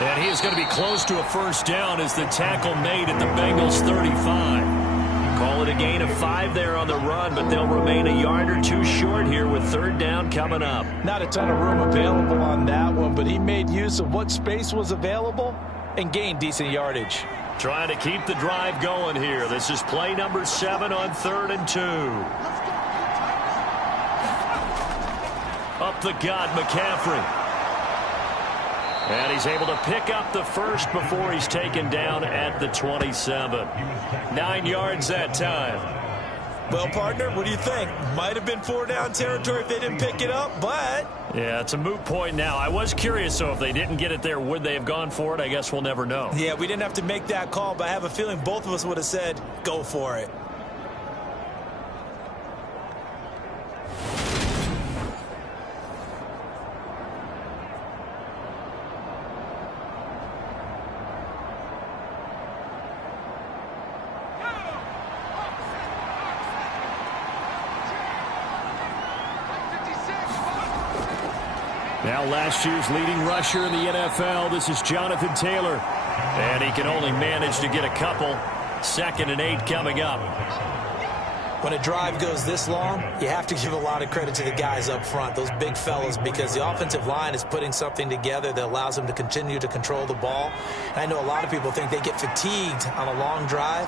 And he is going to be close to a first down as the tackle made at the Bengals 35. Call it a gain of 5 there on the run, but they'll remain a yard or 2 short here with 3rd down coming up. Not a ton of room available on that one, but he made use of what space was available and gained decent yardage. Trying to keep the drive going here. This is play number 7 on 3rd and 2. Up the gut, McCaffrey. And he's able to pick up the first before he's taken down at the 27. 9 yards that time. Well, partner, what do you think? Might have been 4-down territory if they didn't pick it up, but... Yeah, it's a moot point now. I was curious, so if they didn't get it there, would they have gone for it? I guess we'll never know. Yeah, we didn't have to make that call, but I have a feeling both of us would have said, go for it. Now last year's leading rusher in the NFL, this is Jonathan Taylor. And he can only manage to get a couple. 2nd and 8 coming up. When a drive goes this long, you have to give a lot of credit to the guys up front, those big fellas, because the offensive line is putting something together that allows them to continue to control the ball. And I know a lot of people think they get fatigued on a long drive.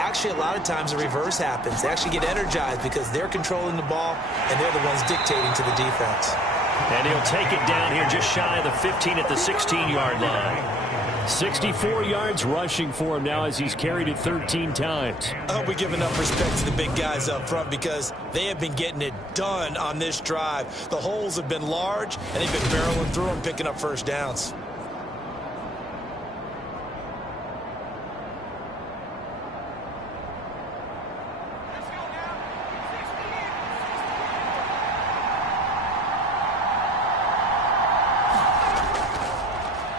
Actually, a lot of times the reverse happens. They actually get energized because they're controlling the ball and they're the ones dictating to the defense. And he'll take it down here just shy of the 15 at the 16-yard line. 64 yards rushing for him now as he's carried it 13 times. I hope we give enough respect to the big guys up front because they have been getting it done on this drive. The holes have been large, and they've been barreling through them, picking up first downs.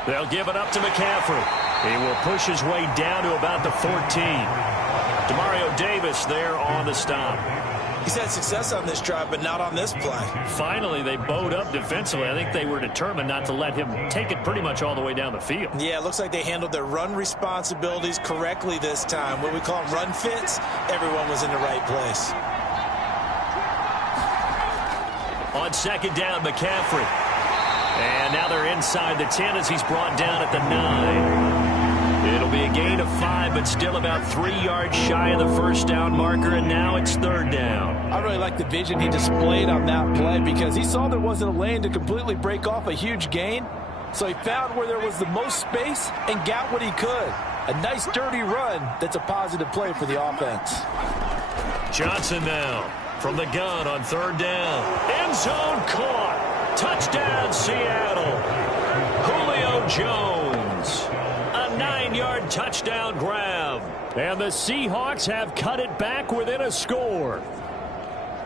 They'll give it up to McCaffrey. He will push his way down to about the 14. Demario Davis there on the stop. He's had success on this drive, but not on this play. Finally, they bowed up defensively. I think they were determined not to let him take it pretty much all the way down the field. Yeah, it looks like they handled their run responsibilities correctly this time. What we call them run fits, everyone was in the right place. On 2nd down, McCaffrey. And now they're inside the 10 as he's brought down at the 9. It'll be a gain of 5, but still about 3 yards shy of the first down marker, and now it's 3rd down. I really like the vision he displayed on that play because he saw there wasn't a lane to completely break off a huge gain. So he found where there was the most space and got what he could. A nice dirty run that's a positive play for the offense. Johnson now from the gun on 3rd down. End zone caught. Touchdown, Seattle. Julio Jones. A 9-yard touchdown grab. And the Seahawks have cut it back within a score.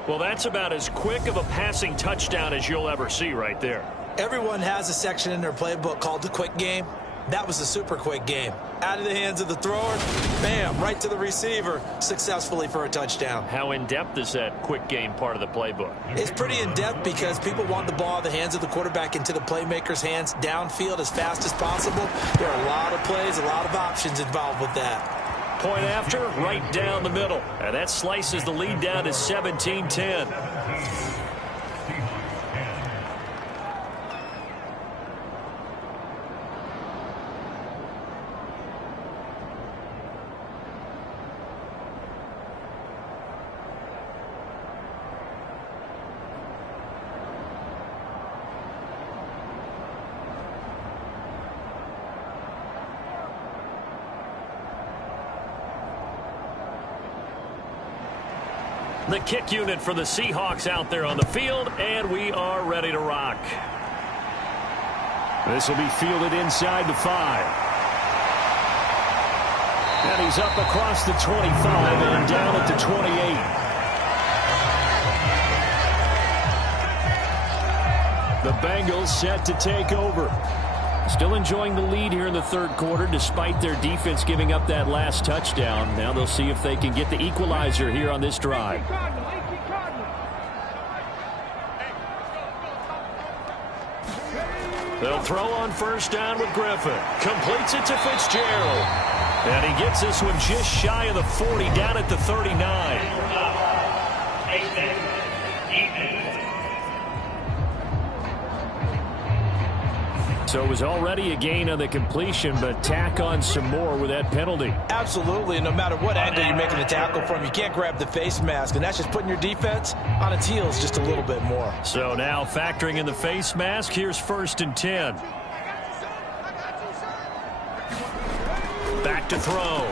Well, that's about as quick of a passing touchdown as you'll ever see right there. Everyone has a section in their playbook called the quick game. That was the super quick game. Out of the hands of the thrower, bam, right to the receiver, successfully for a touchdown. How in-depth is that quick game part of the playbook? It's pretty in-depth because people want the ball in the hands of the quarterback into the playmaker's hands downfield as fast as possible. There are a lot of plays, a lot of options involved with that. Point after, right down the middle. And that slices the lead down to 17-10. The kick unit for the Seahawks out there on the field, and we are ready to rock. This will be fielded inside the 5. And he's up across the 25 and down at the 28. The Bengals set to take over. Still enjoying the lead here in the third quarter despite their defense giving up that last touchdown. Now they'll see if they can get the equalizer here on this drive. They'll throw on first down with Griffin. Completes it to Fitzgerald. And he gets this one just shy of the 40, down at the 39. So it was already a gain on the completion, but tack on some more with that penalty. Absolutely. No matter what angle you're making the tackle from, you can't grab the face mask, and that's just putting your defense on its heels just a little bit more. So now factoring in the face mask, here's 1st and 10. Back to throw.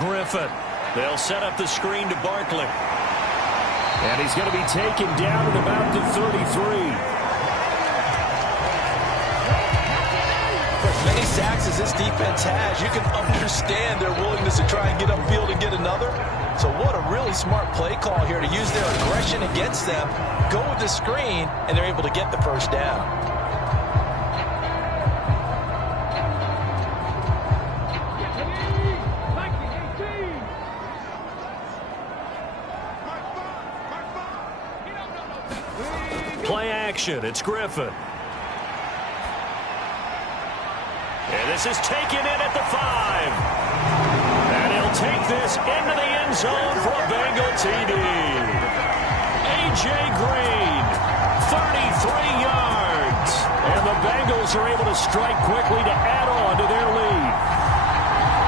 Griffin. They'll set up the screen to Barkley. And he's going to be taken down at about the 33. For as many sacks as this defense has, you can understand their willingness to try and get upfield and get another. So what a really smart play call here to use their aggression against them, go with the screen, and they're able to get the first down. Play action. It's Griffin. And this is taken in at the 5. And he'll take this into the end zone for a Bengal TD. A.J. Green, 33 yards. And the Bengals are able to strike quickly to add on to their lead.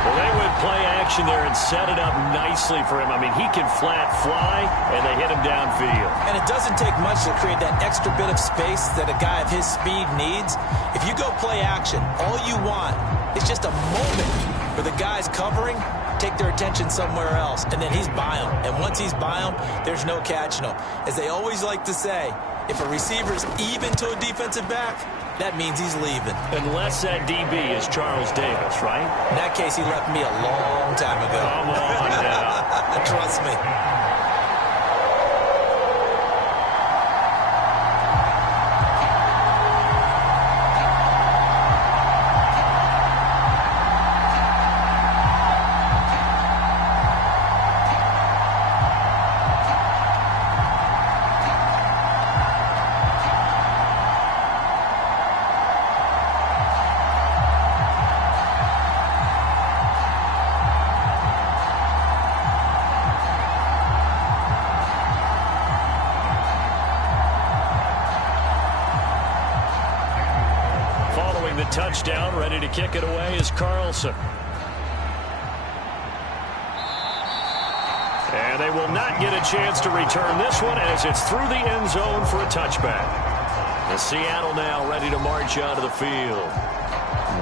Well, they would play action there and set it up nicely for him. I mean, he can flat fly, and they hit him downfield. And it doesn't take much to create that extra bit of space that a guy of his speed needs. If you go play action, all you want is just a moment for the guys covering, take their attention somewhere else, and then he's by them. And once he's by them, there's no catching him. As they always like to say, if a receiver's even to a defensive back, that means he's leaving. Unless that DB is Charles Davis, right? In that case, he left me a long time ago. Come on now. Trust me. Touchdown, ready to kick it away is Carlson. And they will not get a chance to return this one as it's through the end zone for a touchback. And Seattle now ready to march out of the field.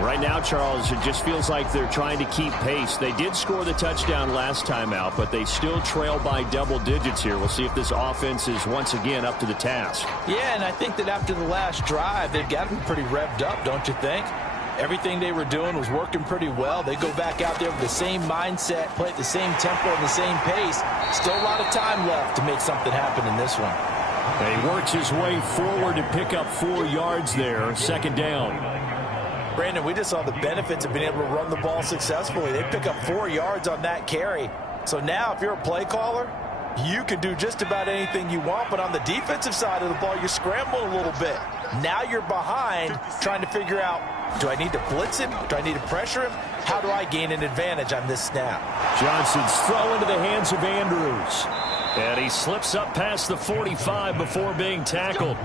Right now, Charles, it just feels like they're trying to keep pace. They did score the touchdown last time out, but they still trail by double digits here. We'll see if this offense is once again up to the task. Yeah, and I think that after the last drive, they've got to be pretty revved up, don't you think? Everything they were doing was working pretty well. They go back out there with the same mindset, play at the same tempo and the same pace. Still a lot of time left to make something happen in this one. He works his way forward to pick up 4 yards there, 2nd down. Brandon, we just saw the benefits of being able to run the ball successfully. They pick up 4 yards on that carry. So now if you're a play caller, you can do just about anything you want, but on the defensive side of the ball, you're scrambling a little bit. Now you're behind trying to figure out, do I need to blitz him? Do I need to pressure him? How do I gain an advantage on this snap? Johnson's throw into the hands of Andrews. And he slips up past the 45 before being tackled.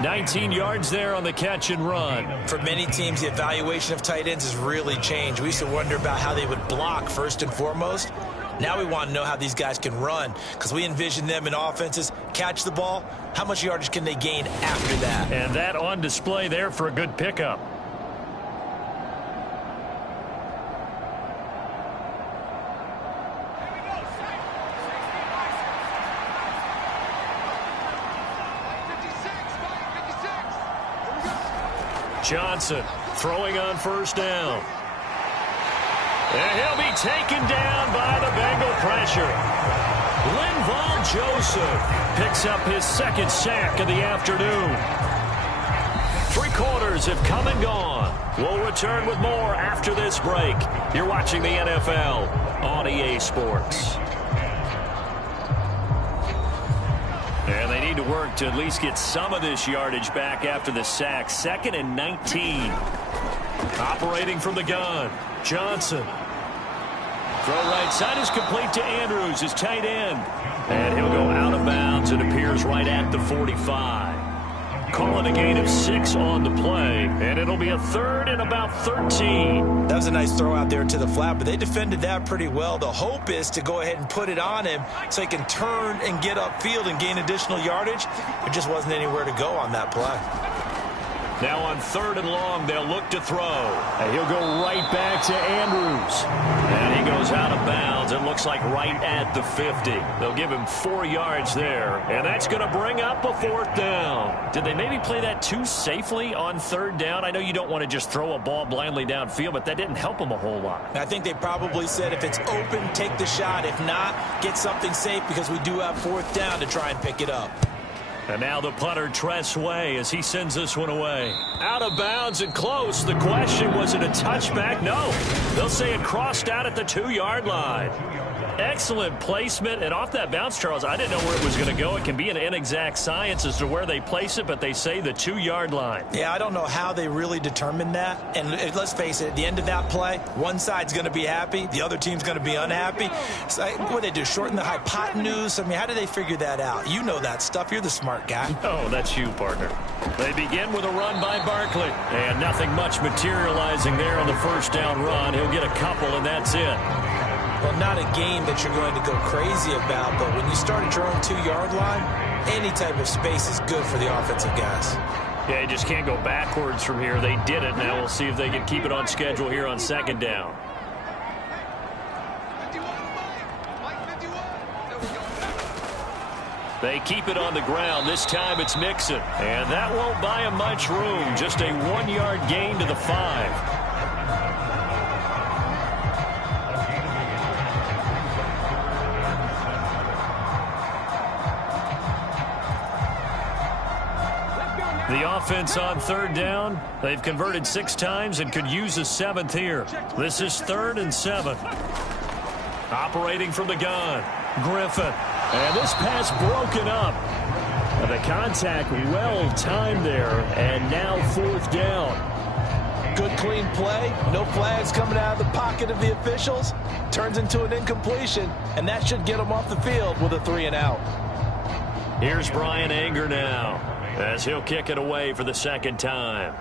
19 yards there on the catch and run. For many teams, the evaluation of tight ends has really changed. We used to wonder about how they would block first and foremost. Now we want to know how these guys can run, because we envision them in offenses catch the ball. How much yardage can they gain after that? And that on display there for a good pickup. Johnson throwing on first down. And he'll be taken down by the Bengal pressure. Linval Joseph picks up his second sack of the afternoon. 3 quarters have come and gone. We'll return with more after this break. You're watching the NFL on EA Sports. And they need to work to at least get some of this yardage back after the sack. 2nd and 19. Operating from the gun, Johnson. Throw right side is complete to Andrews, his tight end. And he'll go out of bounds. It appears right at the 45. Calling a gain of 6 on the play, and it'll be a 3rd and about 13. That was a nice throw out there to the flat, but they defended that pretty well. The hope is to go ahead and put it on him so he can turn and get upfield and gain additional yardage. There just wasn't anywhere to go on that play. Now on 3rd and long, they'll look to throw. And he'll go right back to Andrews. And he goes out of bounds. It looks like right at the 50. They'll give him 4 yards there. And that's going to bring up a 4th down. Did they maybe play that too safely on 3rd down? I know you don't want to just throw a ball blindly downfield, but that didn't help them a whole lot. I think they probably said if it's open, take the shot. If not, get something safe because we do have 4th down to try and pick it up. And now the punter, Tress Way, as he sends this one away. Out of bounds and close. The question, was it a touchback? No. They'll say it crossed out at the 2-yard line. Excellent placement. And off that bounce, Charles, I didn't know where it was going to go. It can be an inexact science as to where they place it, but they say the 2-yard line. Yeah, I don't know how they really determined that. And let's face it, at the end of that play, one side's going to be happy, the other team's going to be unhappy. So, what they do, shorten the hypotenuse? I mean, how do they figure that out? You know that stuff. You're the smart guy. Oh, that's you, partner. They begin with a run by Barkley. And nothing much materializing there on the 1st down run. He'll get a couple, and that's it. Well, not a game that you're going to go crazy about, but when you start at your own 2-yard line, any type of space is good for the offensive guys. Yeah, you just can't go backwards from here. They did it. Now we'll see if they can keep it on schedule here on 2nd down. They keep it on the ground. This time it's Mixon. And that won't buy him much room. Just a 1-yard gain to the 5. The offense on 3rd down, they've converted 6 times and could use a 7th here. This is 3rd and 7. Operating from the gun, Griffin. And this pass broken up. The contact well timed there, and now 4th down. Good clean play, no flags coming out of the pocket of the officials. Turns into an incompletion, and that should get them off the field with a 3 and out. Here's Brian Anger now, as he'll kick it away for the 2nd time.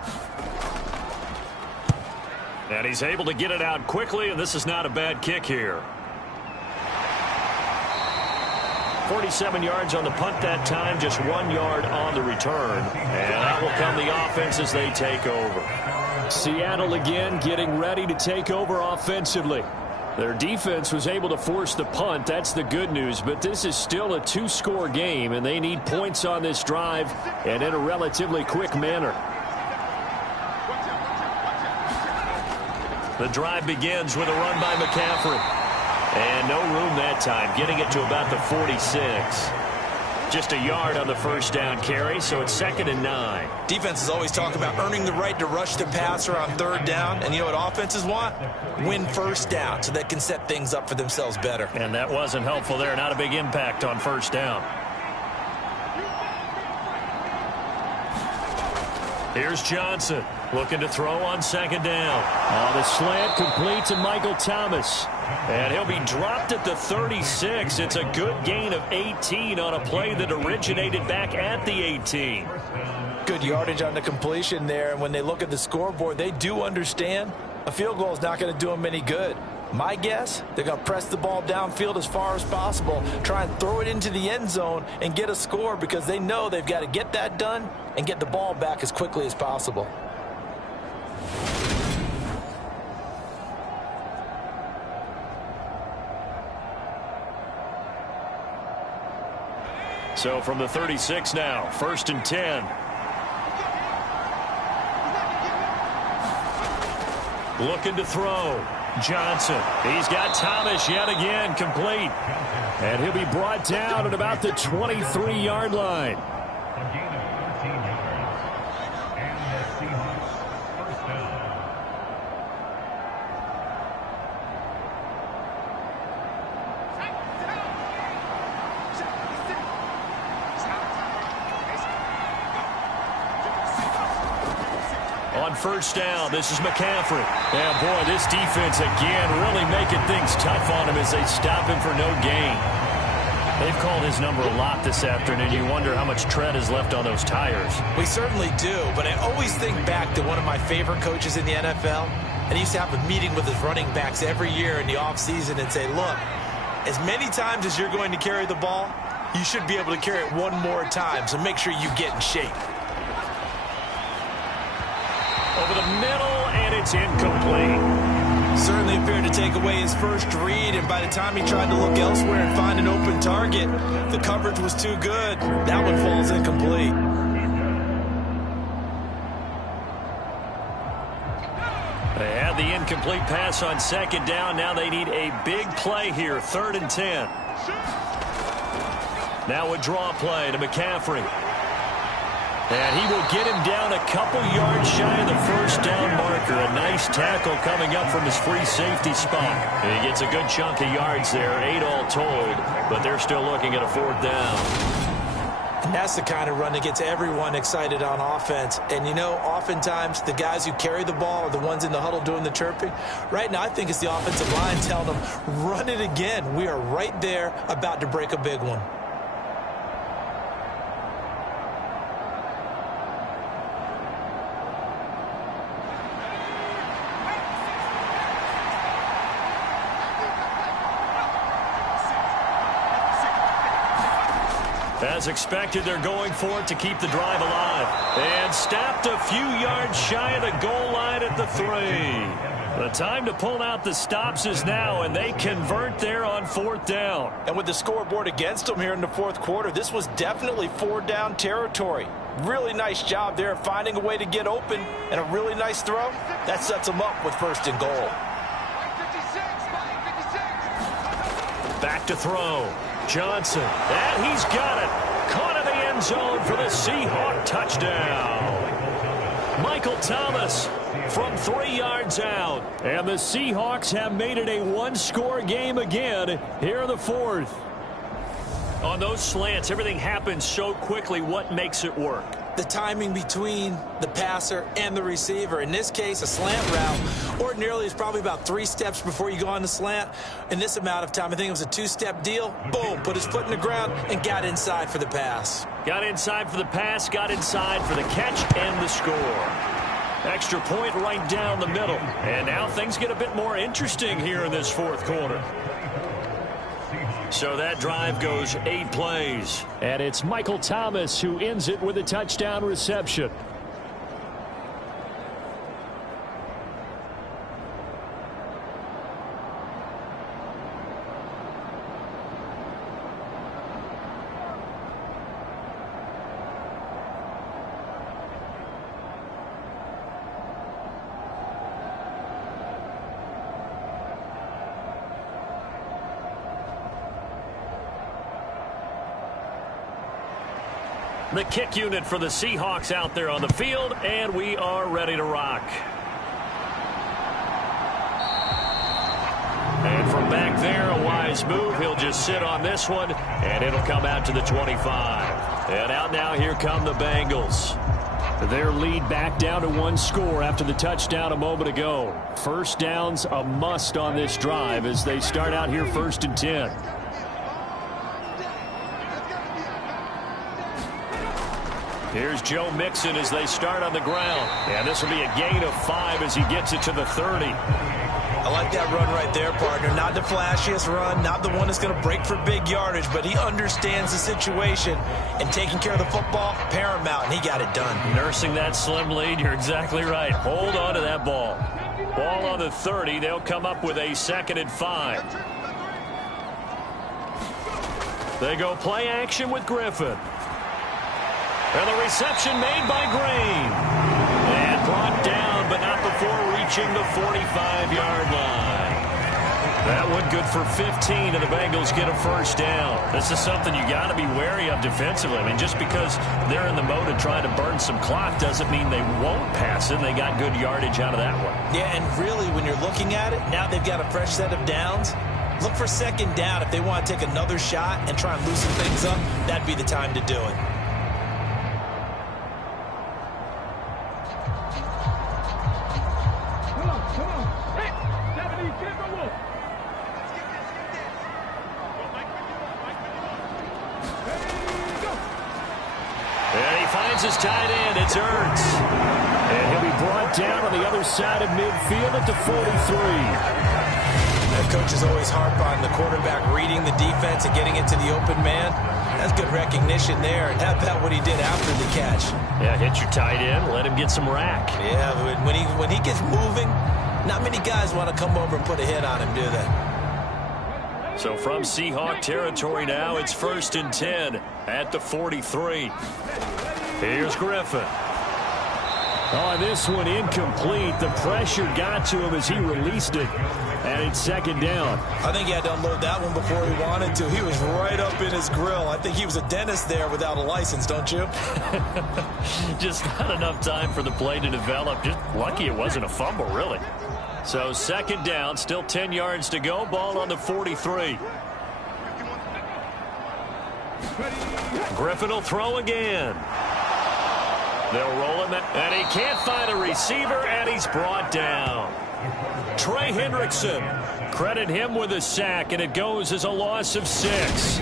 And he's able to get it out quickly, and this is not a bad kick here. 47 yards on the punt that time, just 1 yard on the return. And that will come the offense as they take over. Seattle again getting ready to take over offensively. Their defense was able to force the punt. That's the good news. But this is still a 2-score game, and they need points on this drive and in a relatively quick manner. The drive begins with a run by McCaffrey. And no room that time, getting it to about the 46. Just a yard on the 1st down carry, so it's 2nd and 9. Defenses always talk about earning the right to rush the passer on 3rd down. And you know what offenses want? Win 1st down so they can set things up for themselves better. And that wasn't helpful there. Not a big impact on 1st down. Here's Johnson looking to throw on 2nd down. On the slant, complete to Michael Thomas. And he'll be dropped at the 36. It's a good gain of 18 on a play that originated back at the 18. Good yardage on the completion there. And when they look at the scoreboard, they do understand a field goal is not going to do them any good. My guess, they're going to press the ball downfield as far as possible, try and throw it into the end zone and get a score because they know they've got to get that done and get the ball back as quickly as possible. So from the 36 now, 1st and 10. Looking to throw. Johnson. He's got Thomas yet again, complete. And he'll be brought down at about the 23-yard line. A gain of 13 yards. And the Seahawks first down. On first down, this is McCaffrey. Yeah, boy, this defense again really making things tough on him as they stop him for no gain. They've called his number a lot this afternoon. You wonder how much tread is left on those tires. We certainly do, but I always think back to one of my favorite coaches in the NFL. And he used to have a meeting with his running backs every year in the offseason and say, look, as many times as you're going to carry the ball, you should be able to carry it one more time, so make sure you get in shape. Over the middle, and it's incomplete. Certainly appeared to take away his first read, and by the time he tried to look elsewhere and find an open target, the coverage was too good. That one falls incomplete. They had the incomplete pass on second down. Now they need a big play here, 3rd and 10. Now a draw play to McCaffrey. And he will get him down a couple yards shy of the first down marker. A nice tackle coming up from his free safety spot. And he gets a good chunk of yards there, 8 all told, but they're still looking at a 4th down. And that's the kind of run that gets everyone excited on offense. And, you know, oftentimes the guys who carry the ball are the ones in the huddle doing the chirping. Right now I think it's the offensive line telling them, run it again. We are right there about to break a big one. As expected, they're going for it to keep the drive alive. And stopped a few yards shy of the goal line at the 3. The time to pull out the stops is now, and they convert there on 4th down. And with the scoreboard against them here in the 4th quarter, this was definitely 4-down territory. Really nice job there finding a way to get open, and a really nice throw. That sets them up with 1st and goal. Back to throw. Johnson, and he's got it. Caught in the end zone for the Seahawk touchdown. Michael Thomas from 3 yards out. And the Seahawks have made it a one-score game again here in the 4th. On those slants, everything happens so quickly. What makes it work? The timing between the passer and the receiver. In this case, a slant route ordinarily is probably about 3 steps before you go on the slant. In this amount of time, I think it was a 2-step deal. Boom, put his foot in the ground and got inside for the pass. Got inside for the pass, got inside for the catch and the score. Extra point right down the middle. And now things get a bit more interesting here in this 4th quarter. So that drive goes 8 plays. And it's Michael Thomas who ends it with a touchdown reception. The kick unit for the Seahawks out there on the field, and we are ready to rock. And from back there, a wise move. He'll just sit on this one, and it'll come out to the 25. And out now, here come the Bengals. Their lead back down to 1 score after the touchdown a moment ago. First down's a must on this drive as they start out here 1st and 10. Here's Joe Mixon as they start on the ground. And this will be a gain of 5 as he gets it to the 30. I like that run right there, partner. Not the flashiest run, not the one that's going to break for big yardage, but he understands the situation, and taking care of the football, paramount, and he got it done. Nursing that slim lead, you're exactly right. Hold on to that ball. Ball on the 30. They'll come up with a 2nd and 5. They go play action with Griffin. And the reception made by Green. And brought down, but not before approaching the 45-yard line. That one good for 15, and the Bengals get a first down. This is something you got to be wary of defensively. I mean, just because they're in the mode of trying to burn some clock doesn't mean they won't pass it. They got good yardage out of that one. Yeah, and really, when you're looking at it, now they've got a fresh set of downs. Look for second down. If they want to take another shot and try and loosen things up, that'd be the time to do it. His tight end, it's Ertz. And he'll be brought down on the other side of midfield at the 43. Coaches always harp on the quarterback reading the defense and getting into the open man. That's good recognition there. And how about what he did after the catch? Yeah, hit your tight end, let him get some rack. Yeah, when he gets moving, not many guys want to come over and put a hit on him, do they? So from Seahawk territory now, it's 1st and 10 at the 43. Here's Griffin. Oh, this one incomplete. The pressure got to him as he released it. And it's 2nd down. I think he had to unload that one before he wanted to. He was right up in his grill. I think he was a dentist there without a license, don't you? Just not enough time for the play to develop. Just lucky it wasn't a fumble, really. So 2nd down, still 10 yards to go. Ball on the 43. Griffin will throw again. They'll roll him, and he can't find a receiver, and he's brought down. Trey Hendrickson, credit him with a sack, and it goes as a loss of 6.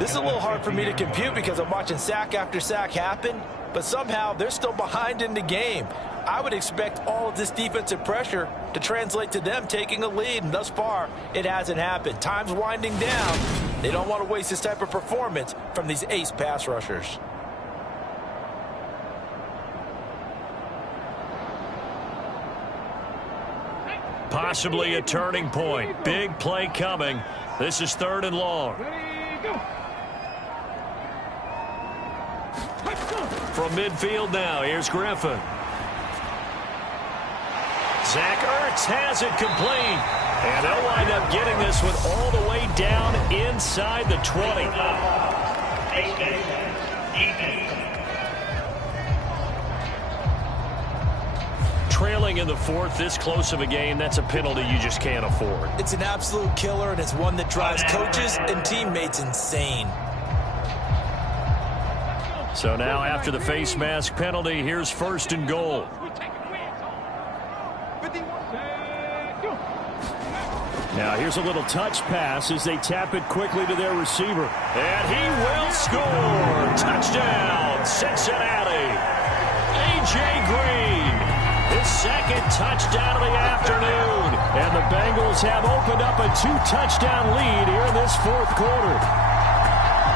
This is a little hard for me to compute because I'm watching sack after sack happen, but somehow they're still behind in the game. I would expect all of this defensive pressure to translate to them taking a lead, and thus far, it hasn't happened. Time's winding down. They don't want to waste this type of performance from these ace pass rushers. Possibly a turning point. Big play coming. This is 3rd and long. From midfield now, here's Griffin. Zach Ertz has it complete. And they'll wind up getting this one all the way down inside the 20. Trailing in the 4th, this close of a game, that's a penalty you just can't afford. It's an absolute killer, and it's one that drives coaches and teammates insane. So now after the face mask penalty, here's 1st and goal. Now here's a little touch pass as they tap it quickly to their receiver. And he will score. Touchdown, Cincinnati. A.J. Green. His 2nd touchdown of the afternoon. And the Bengals have opened up a 2-touchdown lead here in this 4th quarter.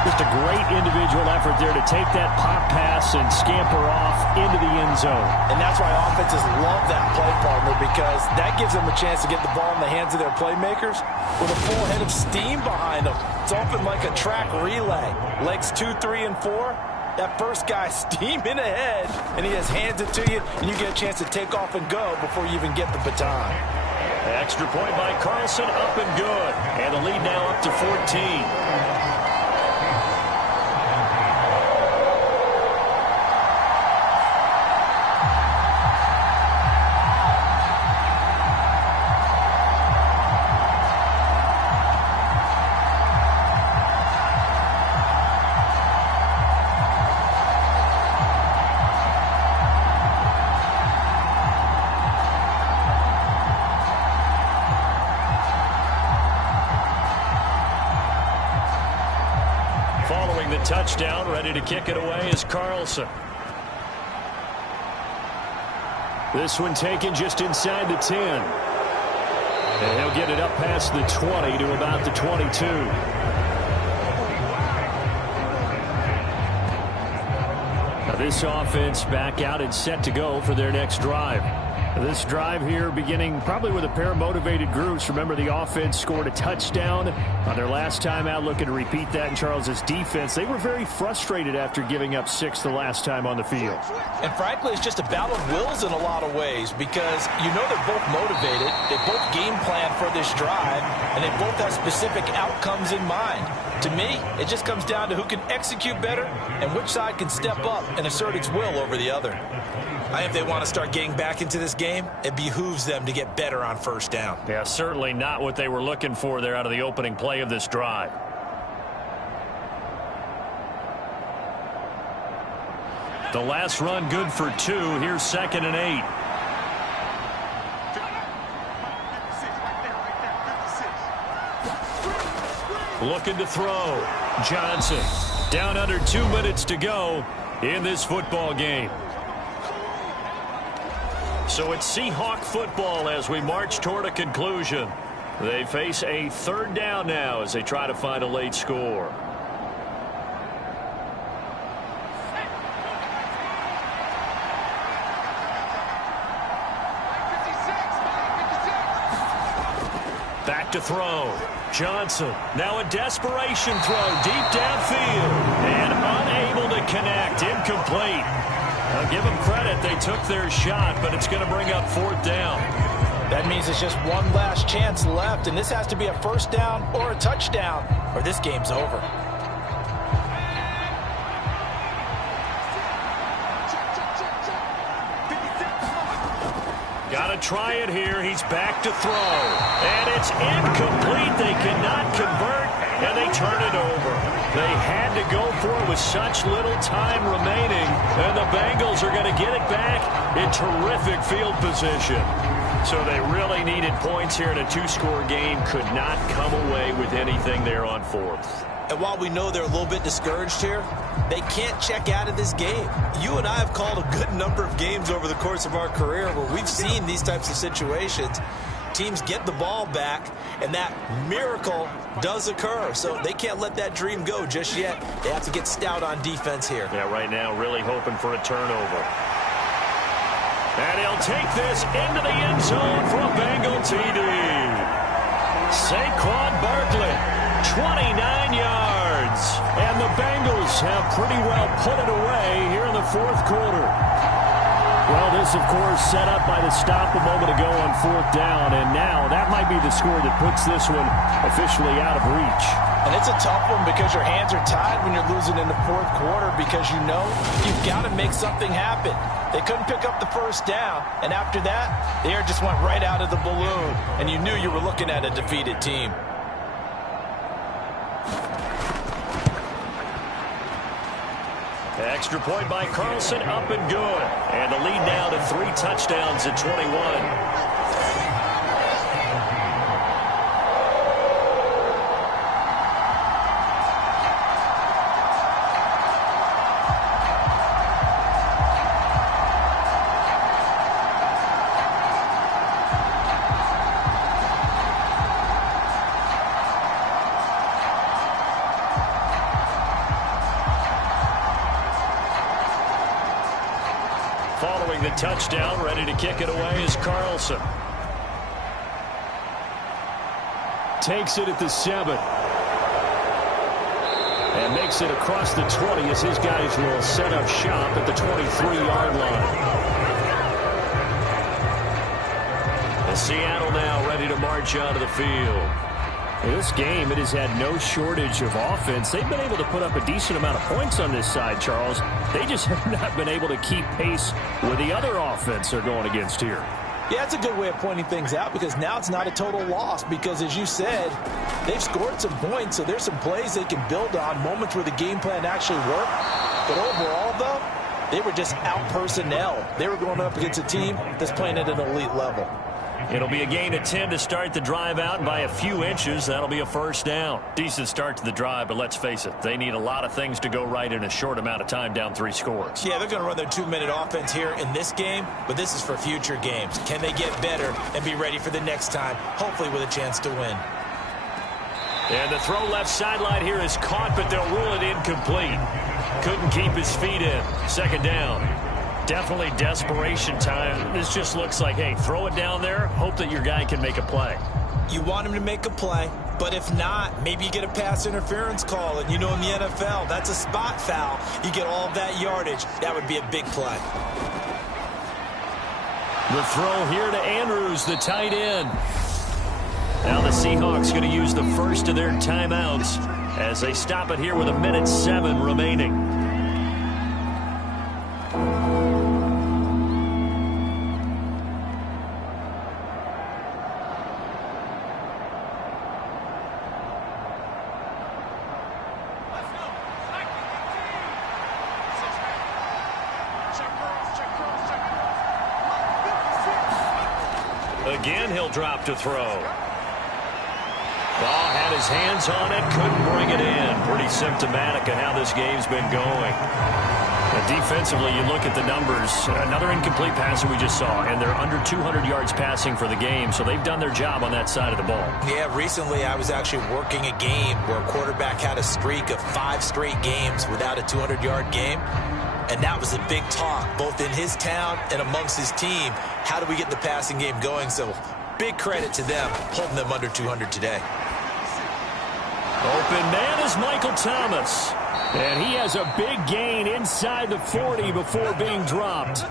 Just a great individual effort there to take that pop pass and scamper off into the end zone. And that's why offenses love that play, partner, because that gives them a chance to get the ball in the hands of their playmakers with a full head of steam behind them. It's often like a track relay. Legs 2, 3, and 4. That first guy steaming ahead, and he has hands it to you, and you get a chance to take off and go before you even get the baton. Extra point by Carlson, up and good. And the lead now up to 14. Following the touchdown, ready to kick it away is Carlson. This one taken just inside the 10. And he'll get it up past the 20 to about the 22. Now this offense back out and set to go for their next drive. This drive here beginning probably with a pair of motivated groups. Remember, the offense scored a touchdown on their last time out, looking to repeat that in Charles's defense. They were very frustrated after giving up 6 the last time on the field. And frankly, it's just a battle of wills in a lot of ways because you know they're both motivated. They both game plan for this drive, and they both have specific outcomes in mind. To me, it just comes down to who can execute better and which side can step up and assert its will over the other. I think if they want to start getting back into this game, it behooves them to get better on first down. Yeah, certainly not what they were looking for there out of the opening play of this drive. The last run good for 2. Here's 2nd and 8. Looking to throw. Johnson. Down under 2 minutes to go in this football game. So it's Seahawk football as we march toward a conclusion. They face a 3rd down now as they try to find a late score. Back to throw. Johnson. Now a desperation throw deep downfield. And unable to connect. Incomplete. I'll give them credit. They took their shot, but it's going to bring up 4th down. That means it's just one last chance left, and this has to be a first down or a touchdown, or this game's over. Got to try it here. He's back to throw. And it's incomplete. They cannot convert, and they turn it over. They had to go for it with such little time remaining, and the Bengals are going to get it back in terrific field position. So they really needed points here in a 2-score game. Could not come away with anything there on 4th. And while we know they're a little bit discouraged here, they can't check out of this game. You and I have called a good number of games over the course of our career where we've seen these types of situations. Teams get the ball back, and that miracle does occur. So they can't let that dream go just yet. They have to get stout on defense here. Yeah, right now really hoping for a turnover. And he'll take this into the end zone for a Bengal TD. Saquon Barkley, 29 yards. And the Bengals have pretty well put it away here in the 4th quarter. Well, this, of course, set up by the stop a moment ago on 4th down, and now that might be the score that puts this one officially out of reach. And it's a tough one because your hands are tied when you're losing in the 4th quarter because you know you've got to make something happen. They couldn't pick up the first down, and after that, the air just went right out of the balloon, and you knew you were looking at a defeated team. Extra point by Carlson, up and good. And the lead now to 3 touchdowns at 21. Following the touchdown, ready to kick it away is Carlson. Takes it at the 7. And makes it across the 20 as his guys will set up shop at the 23-yard line. And Seattle now ready to march onto the field. In this game, it has had no shortage of offense. They've been able to put up a decent amount of points on this side, Charles. They just have not been able to keep pace with the other offense they're going against here. Yeah, it's a good way of pointing things out because now it's not a total loss because, as you said, they've scored some points, so there's some plays they can build on, moments where the game plan actually worked. But overall, though, they were just out-personnel. They were going up against a team that's playing at an elite level. It'll be a gain of 10 to start the drive out, and by a few inches, that'll be a first down. Decent start to the drive, but let's face it, they need a lot of things to go right in a short amount of time, down 3 scores. Yeah, they're going to run their 2-minute offense here in this game, but this is for future games. Can they get better and be ready for the next time, hopefully with a chance to win? And the throw left sideline here is caught, but they'll rule it incomplete. Couldn't keep his feet in. Second down. definitely desperation time. This just looks like, hey, throw it down there, hope that your guy can make a play. You want him to make a play, but if not, maybe you get a pass interference call. And you know in the NFL, that's a spot foul. You get all of that yardage. That would be a big play. The throw here to Andrews, the tight end. Now the Seahawks going to use the first of their timeouts as they stop it here with 1:07 remaining. Again, he'll drop to throw. Ball had his hands on it, couldn't bring it in. Pretty symptomatic of how this game's been going. But defensively, you look at the numbers. Another incomplete pass that we just saw, and they're under 200 yards passing for the game, so they've done their job on that side of the ball. Yeah, recently I was actually working a game where a quarterback had a streak of 5 straight games without a 200-yard game. And that was a big talk, both in his town and amongst his team. How do we get the passing game going? So big credit to them, holding them under 200 today. Open man is Michael Thomas. And he has a big gain inside the 40 before being dropped.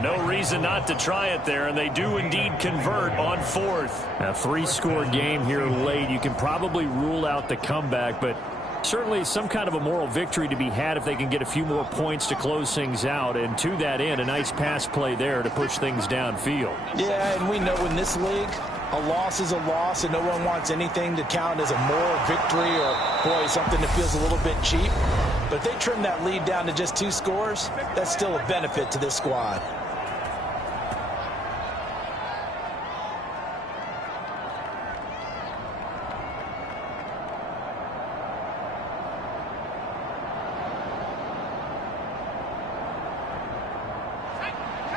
No reason not to try it there, and they do indeed convert on 4th. A 3-score game here late. You can probably rule out the comeback, but certainly some kind of a moral victory to be had if they can get a few more points to close things out. And to that end, a nice pass play there to push things downfield. Yeah, and we know in this league, a loss is a loss, and no one wants anything to count as a moral victory or, boy, something that feels a little bit cheap. But if they trim that lead down to just 2 scores, that's still a benefit to this squad.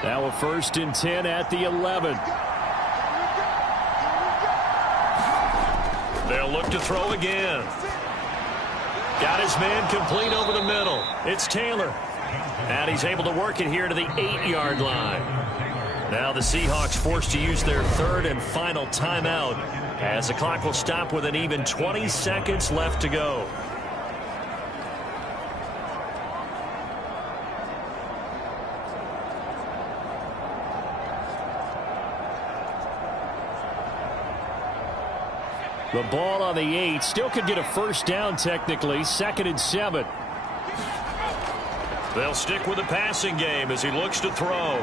Now a 1st and 10 at the 11. They'll look to throw again. Got his man complete over the middle. It's Taylor. And he's able to work it here to the 8-yard line. Now the Seahawks forced to use their 3rd and final timeout as the clock will stop with an even 20 seconds left to go. The ball on the 8. Still could get a first down technically. 2nd and 7. They'll stick with the passing game as he looks to throw.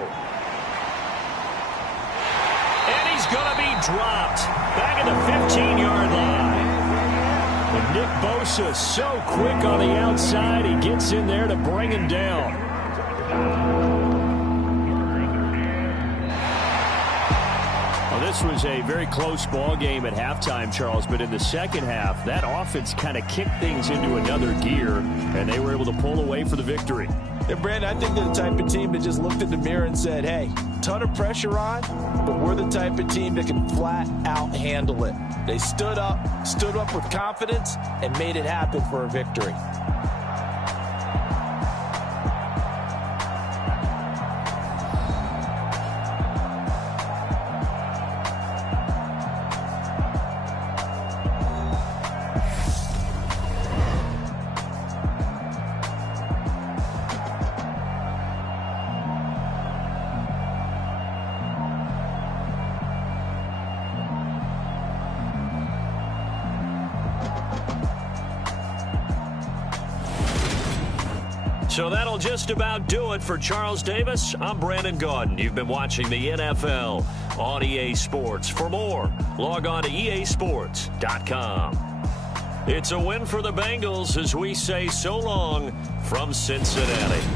And he's going to be dropped. Back at the 15-yard line. And Nick Bosa so quick on the outside. He gets in there to bring him down. This was a very close ball game at halftime, Charles, but in the second half, that offense kind of kicked things into another gear, and they were able to pull away for the victory. Yeah, Brandon, I think they're the type of team that just looked in the mirror and said, hey, ton of pressure on, but we're the type of team that can flat out handle it. They stood up with confidence, and made it happen for a victory. So that'll just about do it for Charles Davis. I'm Brandon Gaudin. You've been watching the NFL on EA Sports. For more, log on to easports.com. It's a win for the Bengals as we say so long from Cincinnati.